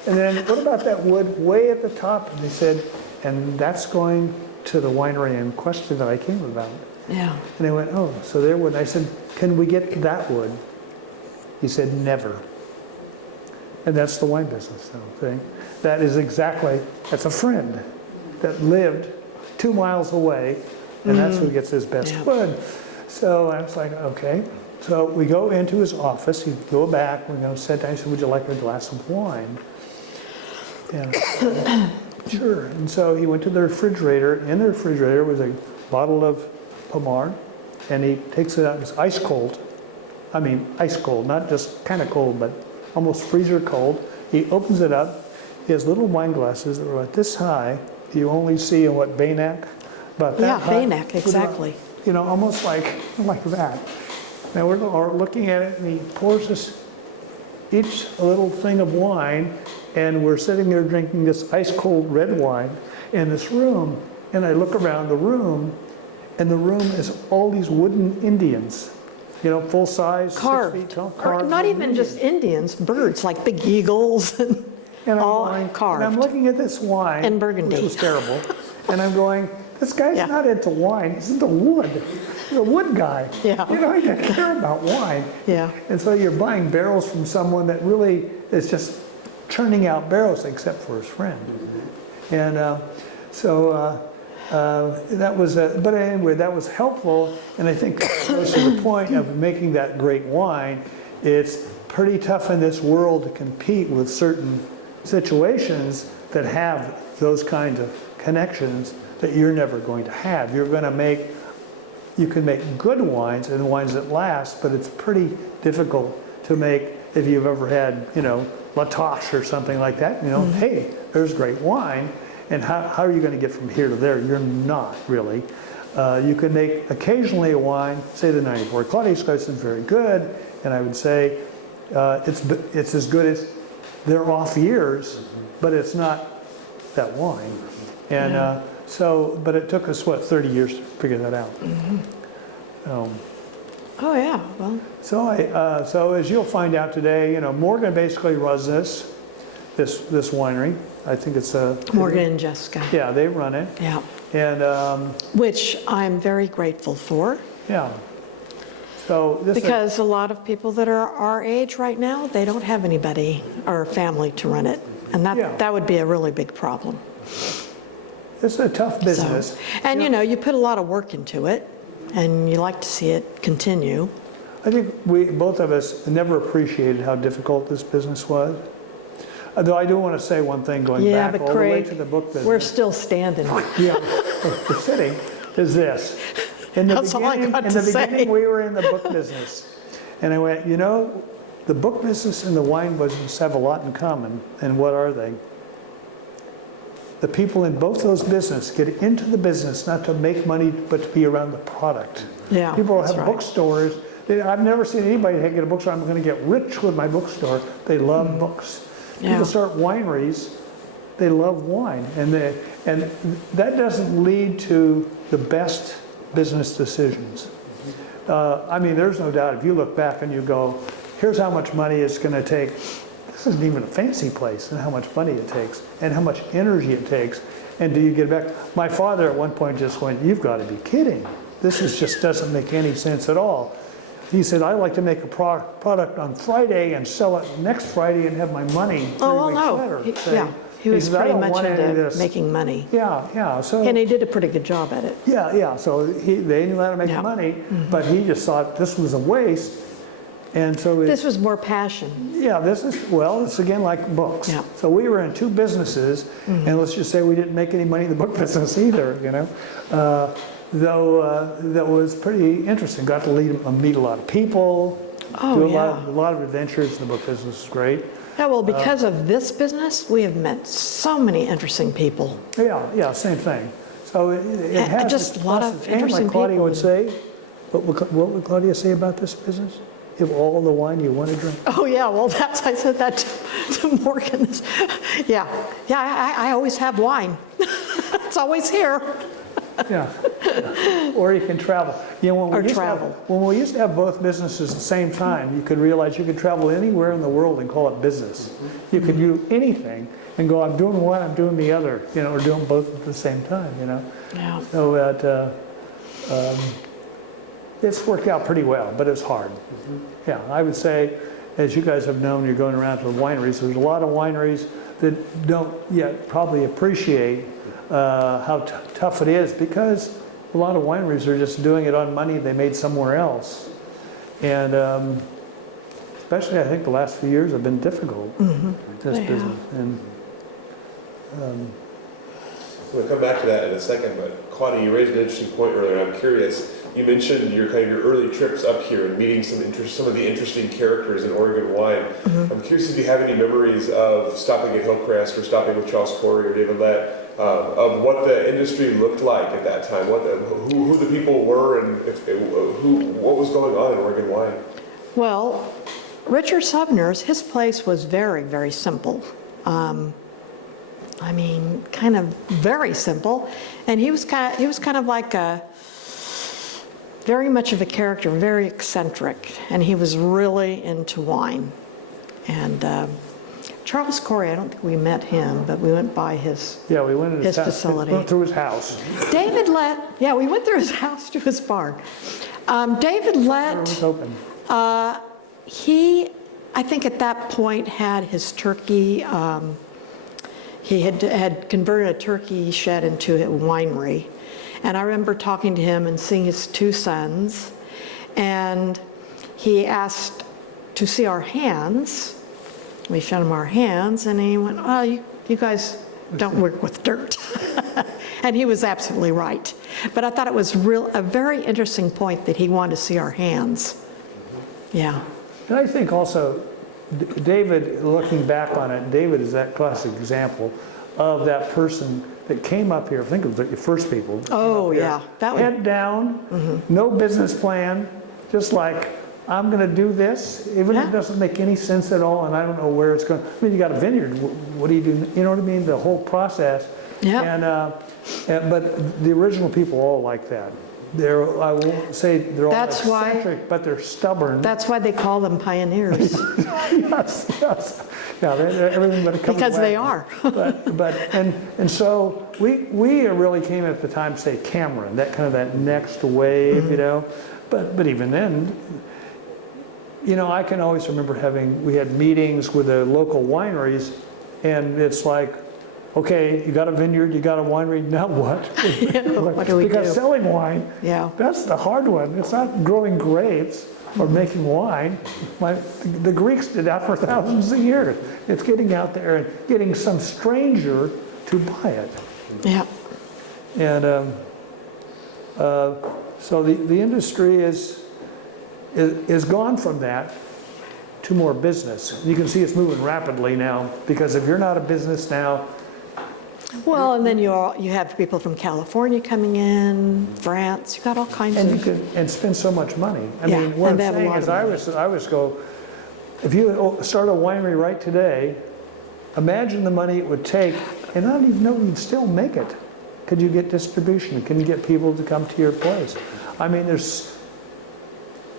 And then what about that wood way at the top? And they said, and that's going to the winery in question that I came about. Yeah. And they went, oh, so there wood. I said, can we get that wood? He said, never. And that's the wine business, though. See? That's a friend that lived 2 miles away, and that's who gets his best wood. So I was like, okay. So we go into his office, we go back, we're going to sit down. He said, would you like a glass of wine? And I said, sure. And so he went to the refrigerator. In the refrigerator was a bottle of Pomard, and he takes it out, it's ice cold. I mean, ice cold, not just kind of cold, but almost freezer cold. He opens it up. He has little wine glasses that are about this high. You only see in what, Baynac? About that high. Baynac, exactly. You know, almost like that. Now we're looking at it, and he pours us each a little thing of wine, and we're sitting there drinking this ice cold red wine in this room. And I look around the room, and the room is all these wooden Indians. You know, full size, Carved. 6 feet tall, Or carved. not wooden even just Indians, birds like big eagles, And I'm all going, carved. And I'm looking at this wine, And Burgundy. which was terrible. And I'm going, this guy's Yeah. not into wine, he's into wood. He's a wood guy. Yeah. You know, he doesn't care about wine. Yeah. And so you're buying barrels from someone that really is just churning out barrels, except for his friend. And that was, but anyway, that was helpful. And I think that goes to the point of making that great wine. It's pretty tough in this world to compete with certain situations that have those kinds of connections that you're never going to have. You can make good wines and wines that last, but it's pretty difficult to make if you've ever had, you know, La Tâche or something like that. You know, hey, there's great wine, and how are you going to get from here to there? You're not really. You can make occasionally a wine, say the 94 Claudia is very good, and I would say it's as good as their off years, but it's not that wine. And but it took us, 30 years to figure that out. Oh, yeah, well. So as you'll find out today, you know, Morgan basically runs this winery. I think it's Morgan and Jessica. Yeah, they run it. Yeah. And Which I'm very grateful for. yeah. So this Because a lot of people that are our age right now, they don't have anybody or family to run it. And that would be a really big problem. It's a tough business. So, and you know, you put a lot of work into it, and you like to see it continue. I think both of us never appreciated how difficult this business was. Although I do want to say one thing going back all the way to the book business. We're still standing. Yeah, the sitting is this. That's all I got to say. beginning, we were in the book business. And I went, you know, the book business and the wine business have a lot in common. And what are they? the people in both those businesses get into the business not to make money, but to be around the product. Yeah, People that's have right. bookstores. I've never seen anybody get a bookstore, I'm going to get rich with my bookstore. They love books. Yeah. People start wineries, they love wine. And that doesn't lead to the best business decisions. I mean, there's no doubt, if you look back and you go, here's how much money it's going to take. This isn't even a fancy place, and how much money it takes, and how much energy it takes. And do you get back? My father at one point just went, you've got to be kidding. Just doesn't make any sense at all. He said, I like to make a product on Friday and sell it next Friday and have my money 3 Oh, well, weeks no. later. He was says, "I pretty don't much want any of into this." making money. Yeah. So And he did a pretty good job at it. yeah. So they knew how to make Yeah. money, but he just thought this was a waste. And so This was more passion. it's again like books. Yeah. So we were in two businesses, and let's just say we didn't make any money in the book business either, though that was pretty interesting. Got to meet a lot of people, Oh, do yeah. a lot of adventures in the book business. Was great. Yeah, well, because of this business, we have met so many interesting people. Yeah, same thing. So it has just its a lot of pluses, and interesting like Claudia people. would say, what would Claudia say about this business? If all the wine you want to drink. Oh, yeah, well, I said that to Morgan. Yeah, I always have wine. It's always here. Yeah. Or you can travel. When we used to have both businesses at the same time, you could realize you could travel anywhere in the world and call it business. You could do anything and go, I'm doing one, I'm doing the other, or doing both at the same time, Yeah. So that it's worked out pretty well, but it's hard. Yeah, I would say, as you guys have known, you're going around to the wineries, there's a lot of wineries that don't yet probably appreciate how tough it is, because a lot of wineries are just doing it on money they made somewhere else. And especially, I think the last few years have been difficult in this They business. And We'll come back to that in a second, but Claudia, you raised an interesting point earlier. I'm curious. You mentioned your early trips up here and meeting some of the interesting characters in Oregon wine. I'm curious if you have any memories of stopping at Hillcrest or stopping with Charles Corey or David Lett, of what the industry looked like at that time, who the people were, and what was going on in Oregon wine. Well, Richard Sumner's, his place was very, very simple. Kind of very simple. And he was kind of like very much of a character, very eccentric. And he was really into wine. And Charles Corey, I don't think we met him, but we went by his we went in his house, facility. went through his house. David Lett, we went through his house to his barn. David It Lett, was open. he, I think at that point had his turkey, he had converted a turkey shed into a winery. And I remember talking to him and seeing his two sons. And he asked to see our hands. We showed him our hands, and he went, oh, you guys don't work with dirt. And he was absolutely right. But I thought it was a very interesting point that he wanted to see our hands. Yeah. And I think also, David, looking back on it, David is that classic example of that person that came up here. I think it was the first people. that came Oh, up here, yeah. That was, head down, no business plan, just like, I'm going to do this, even if it doesn't make any sense at all, and I don't know where it's going. You got a vineyard. What do you do? You know what I mean? The whole process. Yeah. And but the original people all like that. I won't say they're all eccentric, but they're stubborn. that's why they call them pioneers. Yes. Yeah, they're everything but a couple. Because they are. And so we really came at the time, say, Cameron, that next wave, But even then, I can always remember we had meetings with the local wineries, and it's like, okay, you got a vineyard, you got a winery, now what? What do we Because do? selling wine, that's the hard one. It's not growing grapes or making wine. The Greeks did that for thousands of years. It's getting out there and getting some stranger to buy it. Yeah. And so the industry is gone from that to more business. You can see it's moving rapidly now, because if you're not a business now, Well, and then you have people from California coming in, France, you got all kinds And you of, could, and spend so much money. I Yeah, mean, what I'm and they have a saying lot is, of I always go, if you start a winery right today, imagine the money it would take, and I don't even know if you'd still make it. Could you get distribution? Can you get people to come to your place? I mean, there's,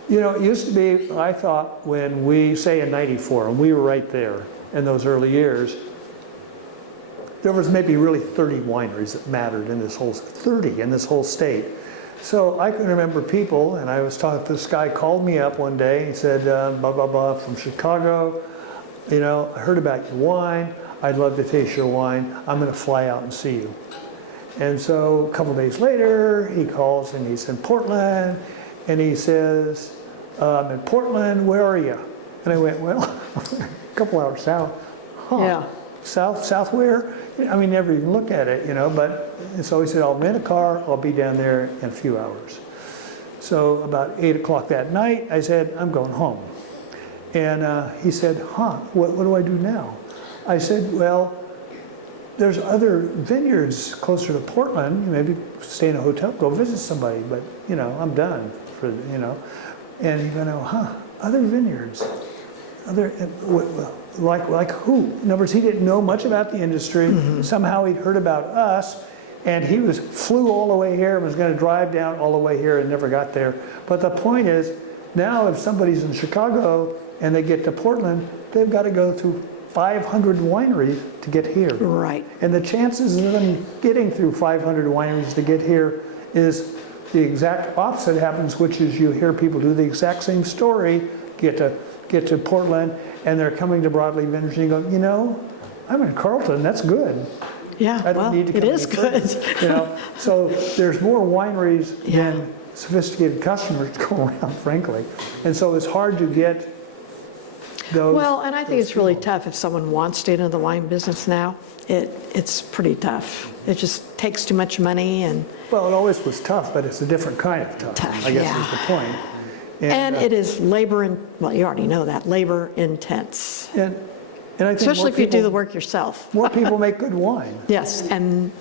you know, it used to be, I thought, when we, say in '94, and we were right there in those early years, there was maybe really 30 wineries that mattered in this whole, 30 in this whole state. So I can remember people, and I was talking, this guy called me up one day, he said, blah, blah, blah, from Chicago, you know, I heard about your wine, I'd love to taste your wine, I'm gonna fly out and see you. And so a couple days later, he calls and he's in Portland, and he says, I'm in Portland, where are you? And I went, well, a couple hours south. Huh. Yeah. South where? I mean, never even look at it, you know, but, and so he said, I'll rent a car, I'll be down there in a few hours. So about 8 o'clock that night, I said, I'm going home. And he said, huh, what do I do now? I said, well, there's other vineyards closer to Portland, maybe stay in a hotel, go visit somebody, but, you know, I'm done for, you know. And he went, oh, other vineyards, like who? In other words, he didn't know much about the industry. Somehow he'd heard about us, and he flew all the way here and was going to drive down all the way here and never got there. But the point is, now if somebody's in Chicago and they get to Portland, they've got to go through 500 wineries to get here. right. And the chances of them getting through 500 wineries to get here is the exact opposite happens, which is you hear people do the exact same story, get to Portland, and they're coming to Broadley Vineyards, and you go, you know, I'm in Carlton, that's good. Yeah, I don't well, need to it come is any good. further, you know, so there's more wineries Yeah. than sophisticated customers to go around, frankly. And so it's hard to get those. Well, and I think those it's really people. tough if someone wants to get into the wine business now. It's pretty tough. It just takes too much money and Well, it always was tough, but it's a different kind of tough, Tough, I guess yeah. is the point. and it is well, you already know that, labor intense. And I think Especially more if you do people- the work yourself. More people make good wine. Yes, and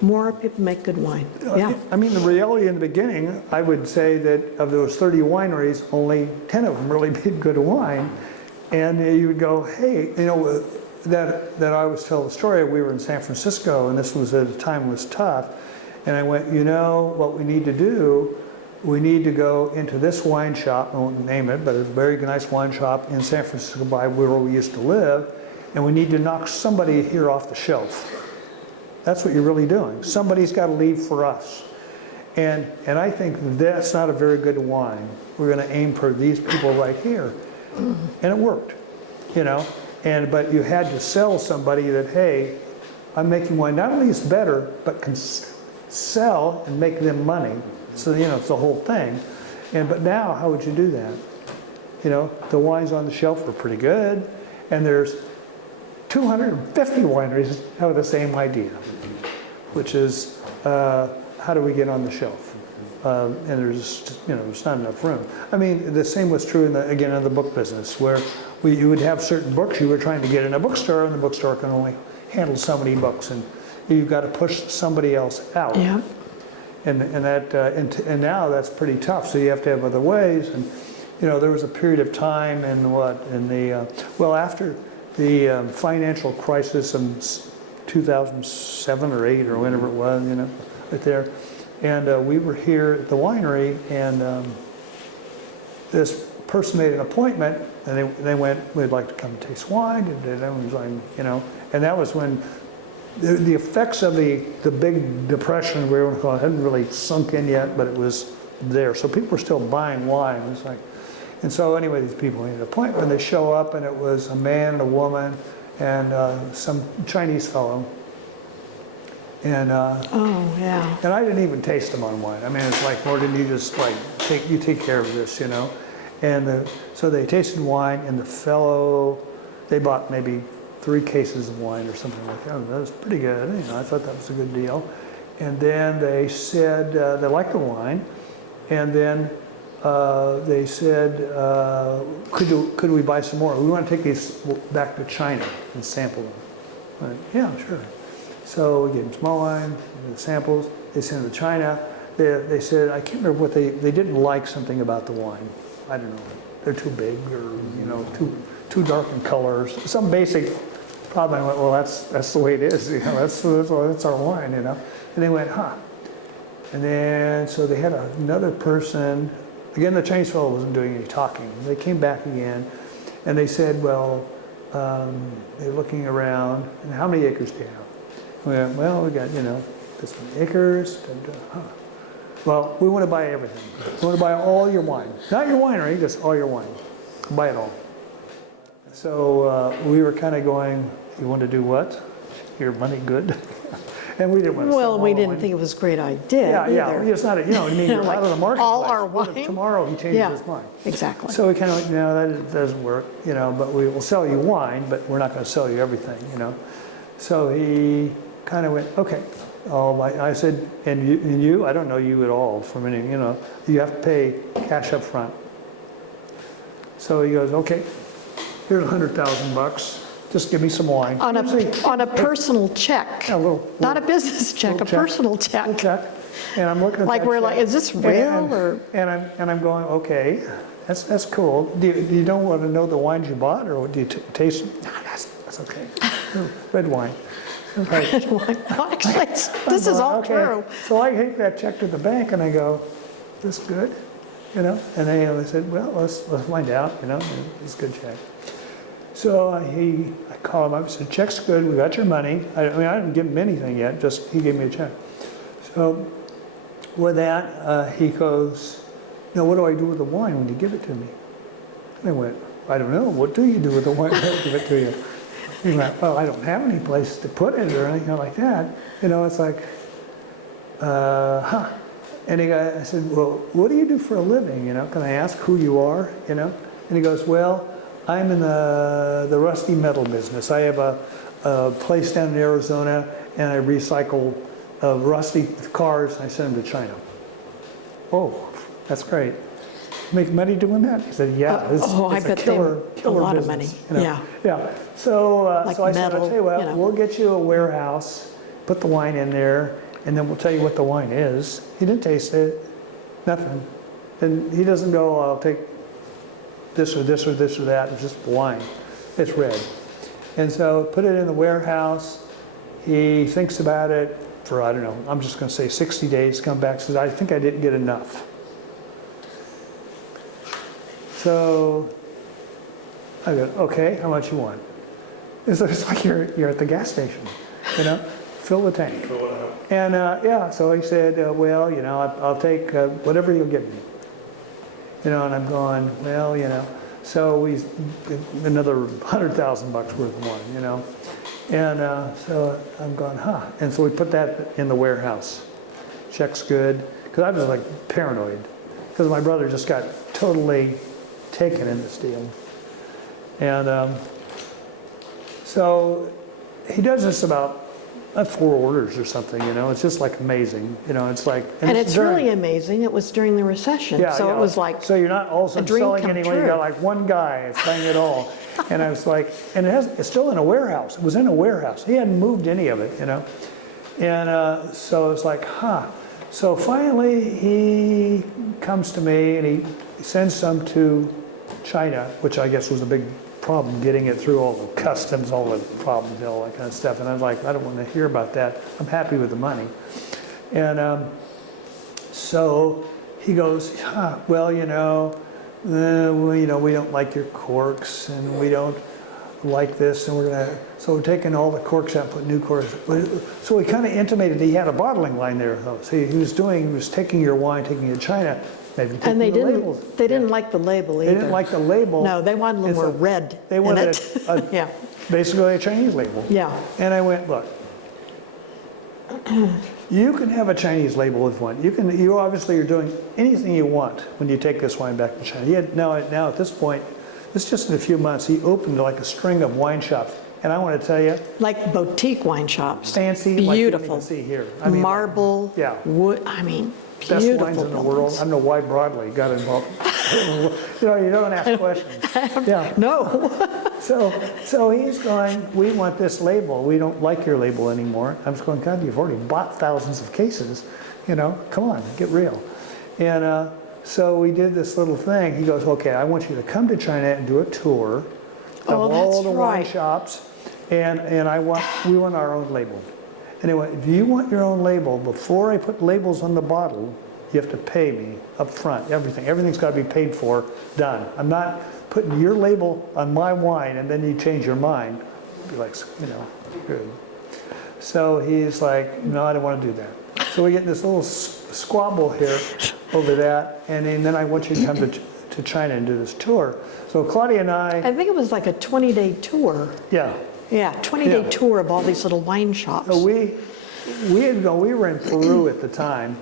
more people make good wine. Yeah. I mean, the reality in the beginning, I would say that of those 30 wineries, only 10 of them really made good wine. And you would go, hey, you know, that I always tell the story, we were in San Francisco, and this was at a time was tough. And I went, you know, what we need to do, we need to go into this wine shop, I won't name it, but it's a very nice wine shop in San Francisco by where we used to live, and we need to knock somebody here off the shelf. That's what you're really doing. Somebody's got to leave for us. And I think that's not a very good wine. We're going to aim for these people right here. And it worked, you know. But you had to sell somebody that, hey, I'm making wine, not only is better, but can sell and make them money. So, you know, it's the whole thing. But now, how would you do that? You know, the wines on the shelf were pretty good, and there's 250 wineries have the same idea, which is, how do we get on the shelf? And there's not enough room. I mean, the same was true in the book business, where you would have certain books you were trying to get in a bookstore, and the bookstore can only handle so many books, and you've got to push somebody else out. Yeah. And now that's pretty tough. So you have to have other ways. And you know, there was a period of time after the financial crisis in 2007 or 8 or whenever it was, you know, right there. And we were here at the winery, and this person made an appointment, and they went, we'd like to come taste wine, and I was like, you know, and that was when the effects of the big depression, we hadn't really sunk in yet, but it was there. So people were still buying wine. It was like, and so anyway, these people made an appointment, and they show up, and it was a man and a woman and some Chinese fellow. And Oh, yeah. and I didn't even taste them on wine. I mean, it's like, Morgan, you just like take care of this, you know. And so they tasted wine, and the fellow, they bought maybe 3 cases of wine or something like that. That was pretty good. You know, I thought that was a good deal. And then they said they liked the wine, and then they said, could we buy some more? We want to take these back to China and sample them. I went, yeah, sure. So we gave them small wine, the samples. They sent them to China. They said, I can't remember what they didn't like something about the wine. I don't know. They're too big or, too dark in colors. Some basic problem. I went, well, that's the way it is. That's our wine, And they went, huh. And then, so they had another person. Again, the Chinese fellow wasn't doing any talking. They came back again, and they said, well, they're looking around, and how many acres do you have? We went, well, we got, this many acres. Huh. Well, we want to buy everything. We want to buy all your wine. Not your winery, just all your wine. Buy it all. So we were kind of going, you want to do what? Your money good? And we didn't want to sell Well, we all didn't wine. think it was a great idea either. It's not, you're Like, out of the market. all our wine? Tomorrow he changes his mind. Exactly. So we kind of like, no, that doesn't work, but we will sell you wine, but we're not going to sell you everything, So he kind of went, okay. I said, and you, I don't know you at all from any, you have to pay cash up front. So he goes, okay, here's $100,000. Just give me some wine. On a personal check. Yeah, Not a business check, a check. personal check. Little check. And I'm looking at Like that we're check, like, is this real or? And I'm going, okay, that's cool. Do you don't want to know the wines you bought, or do you taste? Nah, that's okay. Red wine. Okay. Actually, this is all Okay. true. So I take that check to the bank and I go, this good? And they said, well, let's find out. It's a good check. So I called him up and said, check's good. We got your money. I didn't give him anything yet. Just he gave me a check. So with that, he goes, now what do I do with the wine when you give it to me? And I went, I don't know. What do you do with the wine when I give it to you? He went, well, I don't have any place to put it or anything like that. It's like, huh. And I said, well, what do you do for a living? Can I ask who you are? And he goes, well, I'm in the rusty metal business. I have a place down in Arizona, and I recycle rusty cars, and I send them to China. Oh, that's great. Make money doing that? He said, yeah. It's I bet they killer a lot business, of money. Yeah. Yeah. So, Like so I said, metal, I'll tell you what, we'll get you a warehouse, put the wine in there, and then we'll tell you what the wine is. He didn't taste it, nothing. And he doesn't go, I'll take this or this or this or that. It's just wine. It's red. And so put it in the warehouse. He thinks about it for, I don't know, I'm just going to say 60 days, come back, says, I think I didn't get enough. So I go, okay, how much you want? It's like you're at the gas station, fill the tank. And so he said, well, I'll take whatever you'll give me. And I'm going, well, so we another $100,000 worth of wine, And so I'm going, huh. And so we put that in the warehouse. Check's good. Because I was like paranoid. Because my brother just got totally taken in this deal. And so he does this about 4 orders or something, It's just like amazing, It's like, And it's really amazing. It was during the recession, so it was like so you're not all of a sudden dream selling come anyone. You true. got like one guy that's buying it all, and I was like, and it's still in a warehouse. It was in a warehouse. He hadn't moved any of it, And so it's like, huh. So finally he comes to me and he sends some to China, which I guess was a big problem, getting it through all the customs, all the problems, all that kind of stuff. And I was like, I don't want to hear about that. I'm happy with the money. And so he goes, well, we don't like your corks, and we don't like this, and so we're taking all the corks out and putting new corks. So he kind of intimated he had a bottling line there, though. So he was taking your wine, taking it to China. And they didn't like the label either. They didn't like the label. No, they wanted them more red. They wanted yeah. basically a Chinese label. Yeah. And I went, look, you can have a Chinese label if you want. You obviously are doing anything you want when you take this wine back to China. Now at this point, this just in a few months, he opened like a string of wine shops. And I want to tell you, like boutique wine shops. Fancy, beautiful. Like you can see here. Marble, yeah. wood. best Beautiful wines in the world. buildings. I don't know why Broadley got involved. You don't ask questions. Yeah. No. So he's going, we want this label. We don't like your label anymore. I'm just going, God, you've already bought thousands of cases. Come on, get real. And so we did this little thing. He goes, okay, I want you to come to China and do a tour of Oh, all that's the wine right. shops. And we want our own label. Anyway, if you want your own label, before I put labels on the bottle, you have to pay me up front, everything. Everything's got to be paid for, done. I'm not putting your label on my wine and then you change your mind. Be like, good. So he's like, no, I don't want to do that. So we get this little squabble here over that, and then I want you to come to China and do this tour. So Claudia and I think it was like a 20-day tour. yeah. Yeah, 20-day Yeah. tour of all these little wine shops. So we were in Peru at the time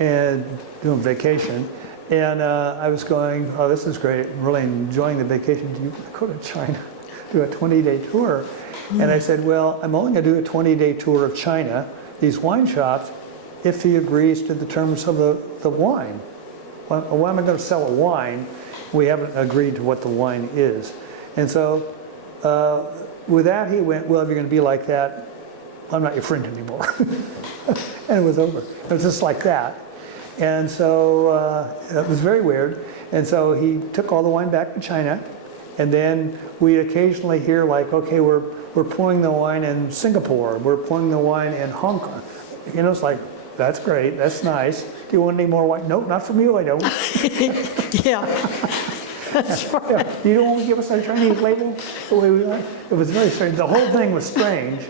and doing vacation, and I was going, oh, this is great, I'm really enjoying the vacation. Do you want to go to China, do a 20-day tour? And I said, well, I'm only going to do a 20-day tour of China, these wine shops, if he agrees to the terms of the wine. Why am I going to sell a wine? We haven't agreed to what the wine is. And so with that, he went, well, if you're going to be like that, I'm not your friend anymore. And it was over. It was just like that. And so it was very weird. And so he took all the wine back to China. And then we occasionally hear like, okay, we're pouring the wine in Singapore. We're pouring the wine in Hong Kong. It's like, that's great. That's nice. Do you want any more wine? Nope, not from you, I don't. Yeah, that's right. Yeah. You don't want to give us our Chinese label the way we like? It was very strange. The whole thing was strange.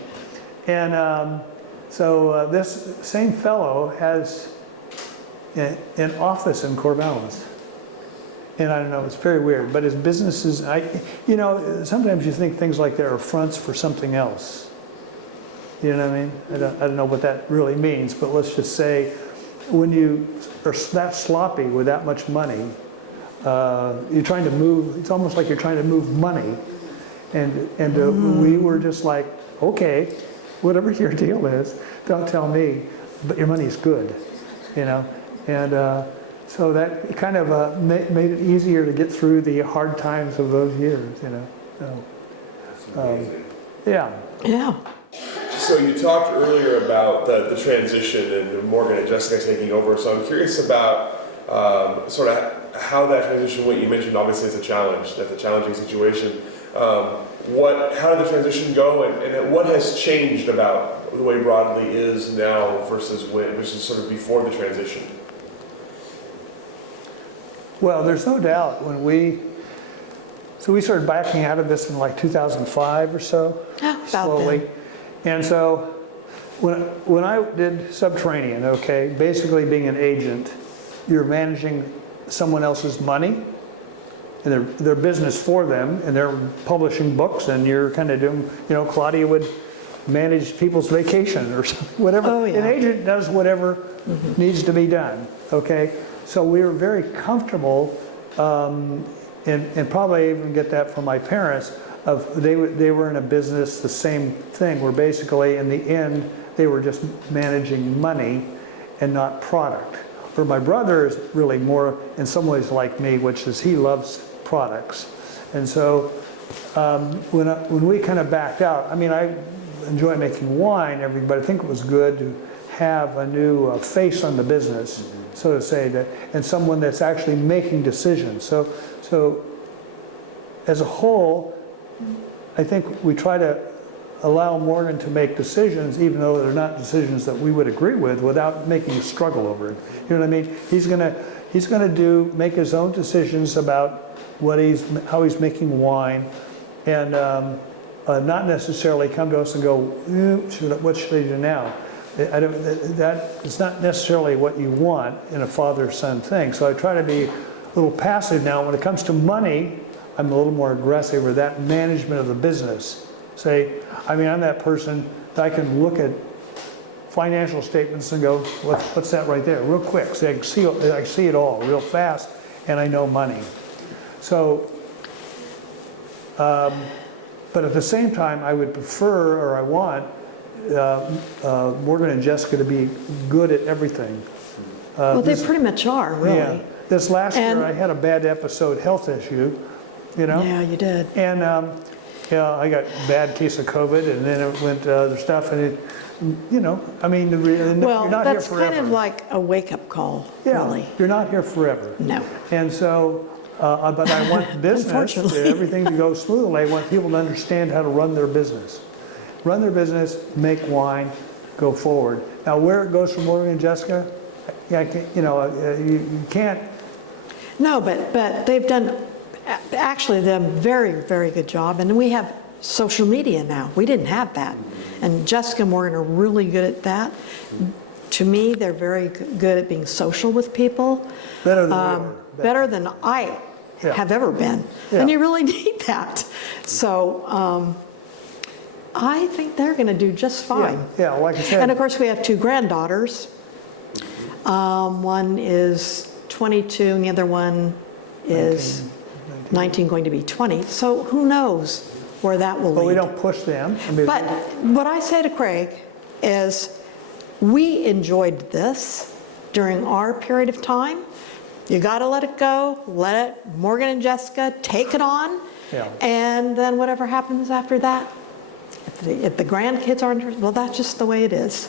And so this same fellow has an office in Corvallis. And I don't know, it's very weird. But his business is, sometimes you think things like that are fronts for something else. You know what I mean? I don't know what that really means, but let's just say when you are that sloppy with that much money, you're trying to move, it's almost like you're trying to move money. And we were just like, okay, whatever your deal is, don't tell me, but your money's good, And so that kind of made it easier to get through the hard times of those years, So, yeah. Yeah. So you talked earlier about the transition and Morgan and Jessica taking over. So I'm curious about sort of how that transition went. You mentioned obviously it's a challenge. That's a challenging situation. How did the transition go, and what has changed about the way Broadley is now versus sort of before the transition? Well, there's no doubt when we started backing out of this in like 2005 or so, About slowly. then. And so when I did Subterranean, okay, basically being an agent, you're managing someone else's money and their business for them, and they're publishing books, and you're kind of doing, Claudia would manage people's vacation or something, whatever. Oh, yeah. An agent does whatever needs to be done, okay? So we were very comfortable, and probably even get that from my parents, they were in a business, the same thing, where basically in the end, they were just managing money and not product. Or my brother is really more in some ways like me, which is he loves products. And so when we kind of backed out, I mean, I enjoy making wine, but I think it was good to have a new face on the business, so to say, and someone that's actually making decisions. So as a whole, I think we try to allow Morgan to make decisions, even though they're not decisions that we would agree with, without making a struggle over it. You know what I mean? He's gonna make his own decisions about how he's making wine, and not necessarily come to us and go, what should I do now? It's not necessarily what you want in a father-son thing. So I try to be a little passive now. When it comes to money, I'm a little more aggressive with that management of the business. I'm that person that I can look at financial statements and go, what's that right there? Real quick. I see it all real fast, and I know money. So, but at the same time, I would prefer, or I want, Morgan and Jessica to be good at everything. Well, they pretty much are, really. Yeah. This last And- year, I had a bad episode, health issue, you know? Yeah, you did. And, yeah, I got a bad case of COVID, and then it went to other stuff, and it, you know, I mean, you're Well, not here that's forever. kind of like a wake-up call, Yeah, really. you're not here forever. No. And so, but I want business, Unfortunately. everything to go smoothly. I want people to understand how to run their business. Run their business, make wine, go forward. Now, where it goes from Morgan and Jessica, yeah, I can't, you know, you can't. No, but they've done, actually, they've done a very, very good job. And we have social media now. We didn't have that. And Jessica and Morgan are really good at that. To me, they're very good at being social with people. Better than we are. Better than I Yeah. have ever been. Yeah. And you really need that. So I think they're going to do just fine. Yeah, like I said. And of course, we have two granddaughters. One is 22 and the other one is 19, going to be 20. So who knows where that will But we lead. don't push them. I mean, But what I say to Craig is we enjoyed this during our period of time. You got to let it go. Let it, Morgan and take it on. Yeah. And then whatever happens after that, if the grandkids aren't, well, that's just the way it is.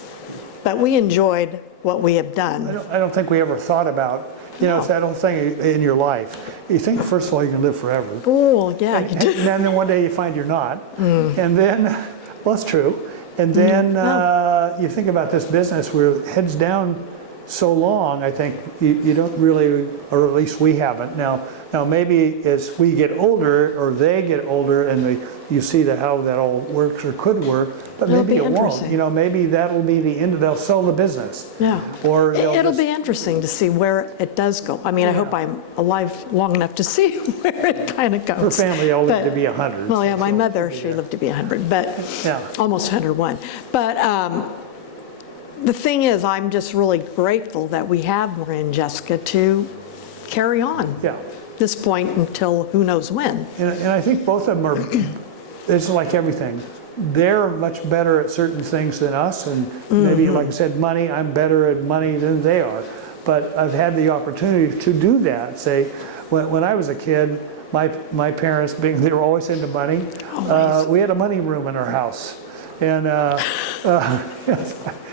But we enjoyed what we have done. I don't think we ever thought about, you know, it's that old thing in your life. You think, first of all, you can live forever. Oh, yeah, you And do. then one day you find you're not. And then, well, that's true. And then you think about this business, we're heads down so long, I think you don't really, or at least we haven't. Now maybe as we get older, or they get older, and you see how that all works or could work, but It'll maybe be it won't. interesting. You know, maybe that'll be the end of, they'll sell the business. Yeah. Or they'll It'll just- be interesting to see where it does go. I mean, I hope I'm alive long enough to see where it kind of goes. Her family all lived But- to be 100. Well, yeah, my mother, she lived to be 100, but Yeah. almost 101. But the thing is, I'm just really grateful that we have Maria and Jessica to carry on Yeah. this point until who knows when. And I think both of them are, it's like everything. They're much better at certain things than us, and maybe, like I said, money, I'm better at money than they are. But I've had the opportunity to do that. Say, when I was a kid, my parents, being they were always into money, we had a money room in our house. And,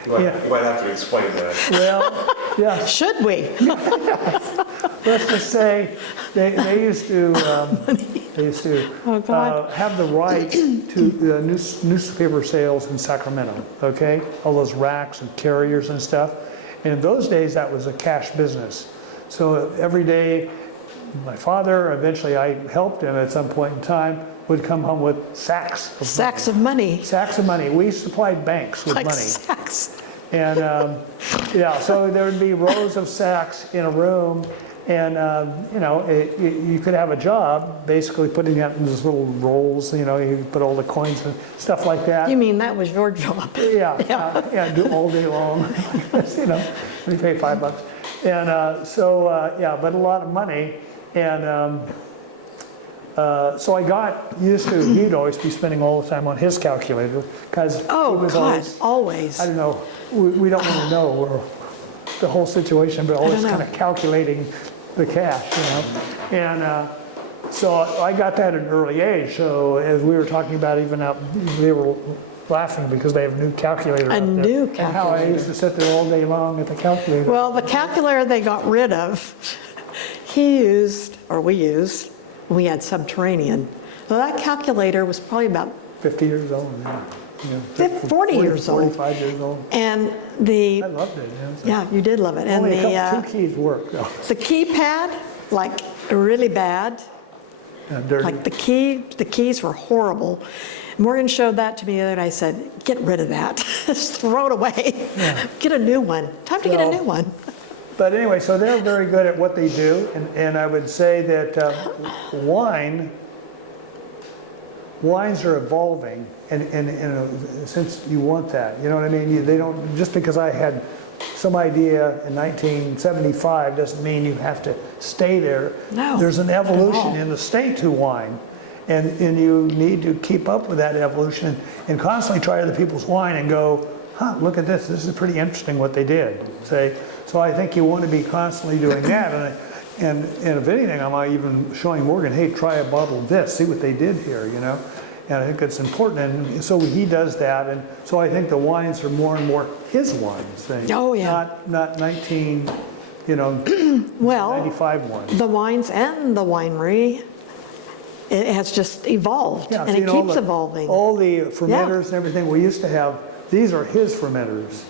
You might have to explain that. well, yeah, Should we? let's just say they used to Oh, God. have the right to newspaper sales in Sacramento, okay? All those racks and carriers and stuff. And in those days, that was a cash business. So every day, my father, eventually I helped him at some point in time, would come home with sacks of Sacks of money. money. Sacks of money. We supplied banks with Like money. sacks. And yeah, so there would be rows of sacks in a room, and you know, you could have a job basically putting that in these little rolls. You know, you put all the coins and stuff like that. You mean that was your job? Yeah, yeah, do all day long. You know, we pay $5, and so yeah, but a lot of money, and so I got used to. He'd always be spending all the time on his calculator because Oh, it was God, always. always. I don't know. We don't really know the whole situation, but always don't know. kind of calculating the cash, you know. And so I got that at an early age. So as we were talking about, even out, they were laughing because they have a new calculator. A out there. new And how I calculator. used to sit there all day long at the calculator. Well, the calculator they got rid of, he used, or we used, we had Subterranean. Well, that calculator was probably about 50 years old. Yeah. You know, 40 years old. 45 years old. And the, I loved it. yeah, you did love it. And Only the, two keys work though. the keypad, like really bad. Dirty. Like the keys were horrible. Morgan showed that to me the other day. I said, get rid of that. Just throw it away. Get a new one. Time to get a So- new one. But anyway, so they're very good at what they do, and I would say that wines are evolving, and since you want that, you know what I mean? They don't, just because I had some idea in 1975 doesn't mean you have to stay there. No, There's an not at evolution all. in the state to wine, and you need to keep up with that evolution and constantly try other people's wine and go, huh, look at this is pretty interesting what they did. So I think you want to be constantly doing that. And if anything, I'm even showing Morgan, hey, try a bottle of this, see what they did here, you know? And I think it's important. And so he does that. And so I think the wines are more and more his wines. Oh, yeah. Not 19, Well, 95 wines. the wines and the winery, it has just evolved, Yeah, and so, it keeps evolving. All the fermenters and everything we used to have, these are his fermenters.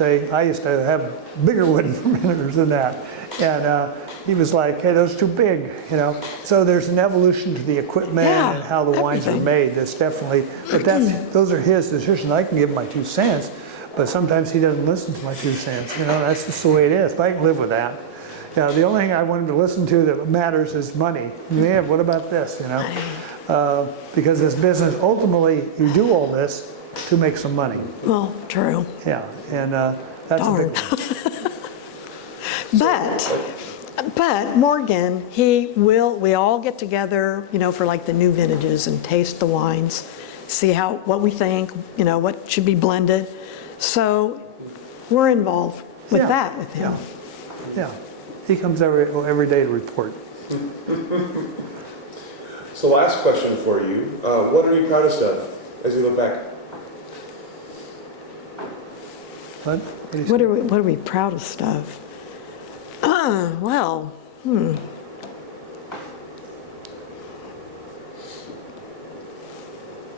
I used to have bigger wooden fermenters than that. And he was like, hey, those are too big, you know. So there's an evolution to the equipment Yeah, and how the wines are everything. made. That's definitely, but those are his decisions. I can give my 2 cents, but sometimes he doesn't listen to my 2 cents. You know, that's just the way it is. But I can live with that. Yeah, the only thing I want him to listen to that matters is money. Yeah, what about this, you know? Because this business, ultimately, you do all this to make some money. Well, true. Yeah, and that's Darn. a big one. But Morgan, we all get together, for like the new vintages and taste the wines, see what we think, what should be blended. So we're involved with Yeah, that with him. Yeah, he comes every day to report. So last question for you. What are you proudest of as you look back? What are we proudest of? Well,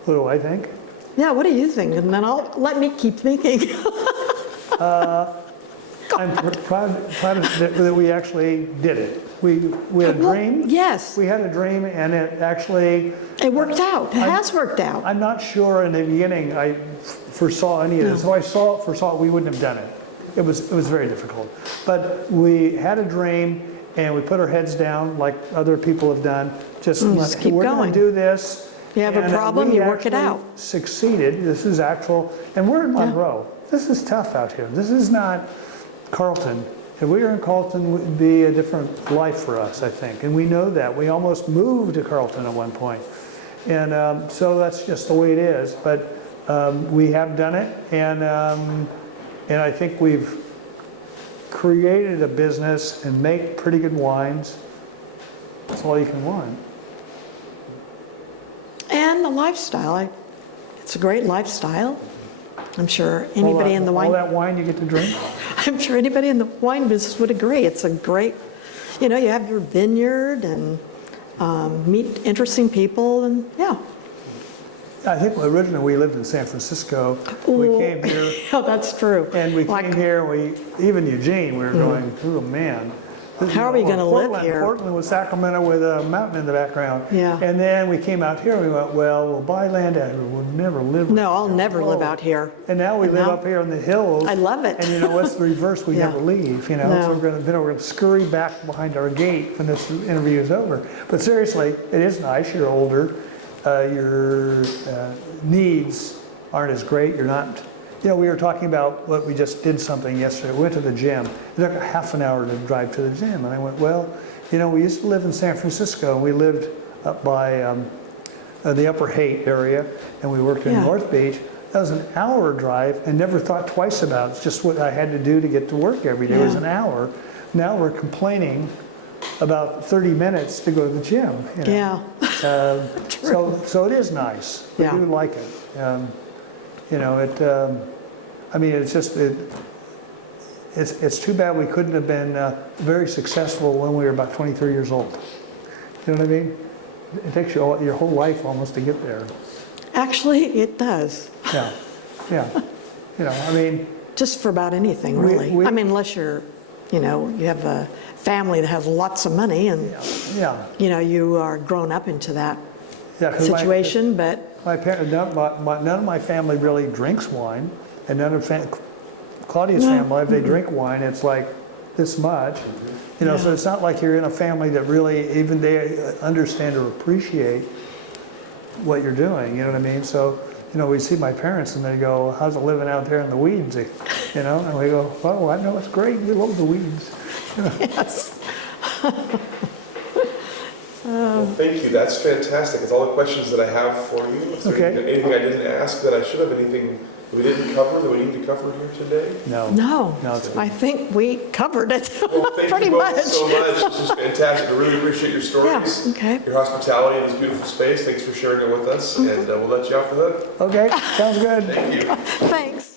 What do I think? yeah, what do you think? And then let me keep thinking. I'm proud that we actually did it. We had a dream. Yes, We had a dream, and it actually. it worked out. It has worked out. I'm not sure in the beginning I foresaw any of this. So I foresaw we wouldn't have done it. It was very difficult. But we had a dream, and we put our heads down like other people have done. Just keep we're going. going to do this. You have a And, problem, we you work it actually out. Succeeded. This is actual, and we're in Monroe. This is tough out here. This is not Carlton. If we were in Carlton, it would be a different life for us, I think. And we know that. We almost moved to Carlton at one point. And so that's just the way it is. But we have done it. And I think we've created a business and make pretty good wines. That's all you can want. And the lifestyle. It's a great lifestyle. I'm sure anybody in the All wine. that wine you get to drink? I'm sure anybody in the wine business would agree. It's a great, you have your vineyard and meet interesting people and yeah. I think originally we lived in San Francisco. We came here. Yeah, that's true. And we came here, even Eugene, we were going, oh man. How are we going to live here? Portland was Sacramento with a mountain in the background. Yeah. And then we came out here and we went, well, we'll buy land out here. We'll never live No, I'll never live out here. And now we live up here in the hills. I love it. And what's the reverse? We Yeah. never leave, No. So we're going to scurry back behind our gate when this interview is over. But seriously, it is nice. You're older. Your needs aren't as great. You're not, we were talking about what we just did something yesterday. We went to the gym. It took a half an hour to drive to the gym. And I went, well, we used to live in San Francisco, and we lived up by the Upper Haight area, and we worked in Yeah. North Beach. That was an hour drive, and never thought twice about it. It's just what I had to do to get to work every day was an hour. Now we're complaining about 30 minutes to go to the gym. Yeah. So it is nice. We Yeah. do like it. It's too bad we couldn't have been very successful when we were about 23 years old. You know what I mean? It takes you your whole life almost to get there. Actually, it does. Yeah. Just for about anything, really. we- Unless you're, you have a family that has lots of money and, yeah. you are grown up into that Yeah, 'cause situation, but My parents, none of my family really drinks wine, and none of Claudia's family, if they drink wine, it's like this much. So it's not like you're in a family that really even they understand or appreciate what you're doing. You know what I mean? So we see my parents and they go, "How's it living out there in the weeds?" And we go, "Oh, I know it's great. We love the weeds." yes. Well, thank you. That's fantastic. It's all the questions that I have for you. Is there Okay. anything I didn't ask that I should have? Anything we didn't cover that we need to cover here today? No. No, No, it's I think we covered it Well, thank pretty you both much. so much. This is fantastic. I really appreciate your stories, okay. your hospitality in this beautiful space. Thanks for sharing it with us, and we'll let you off the hook. Okay, sounds good. Thank you. Thanks.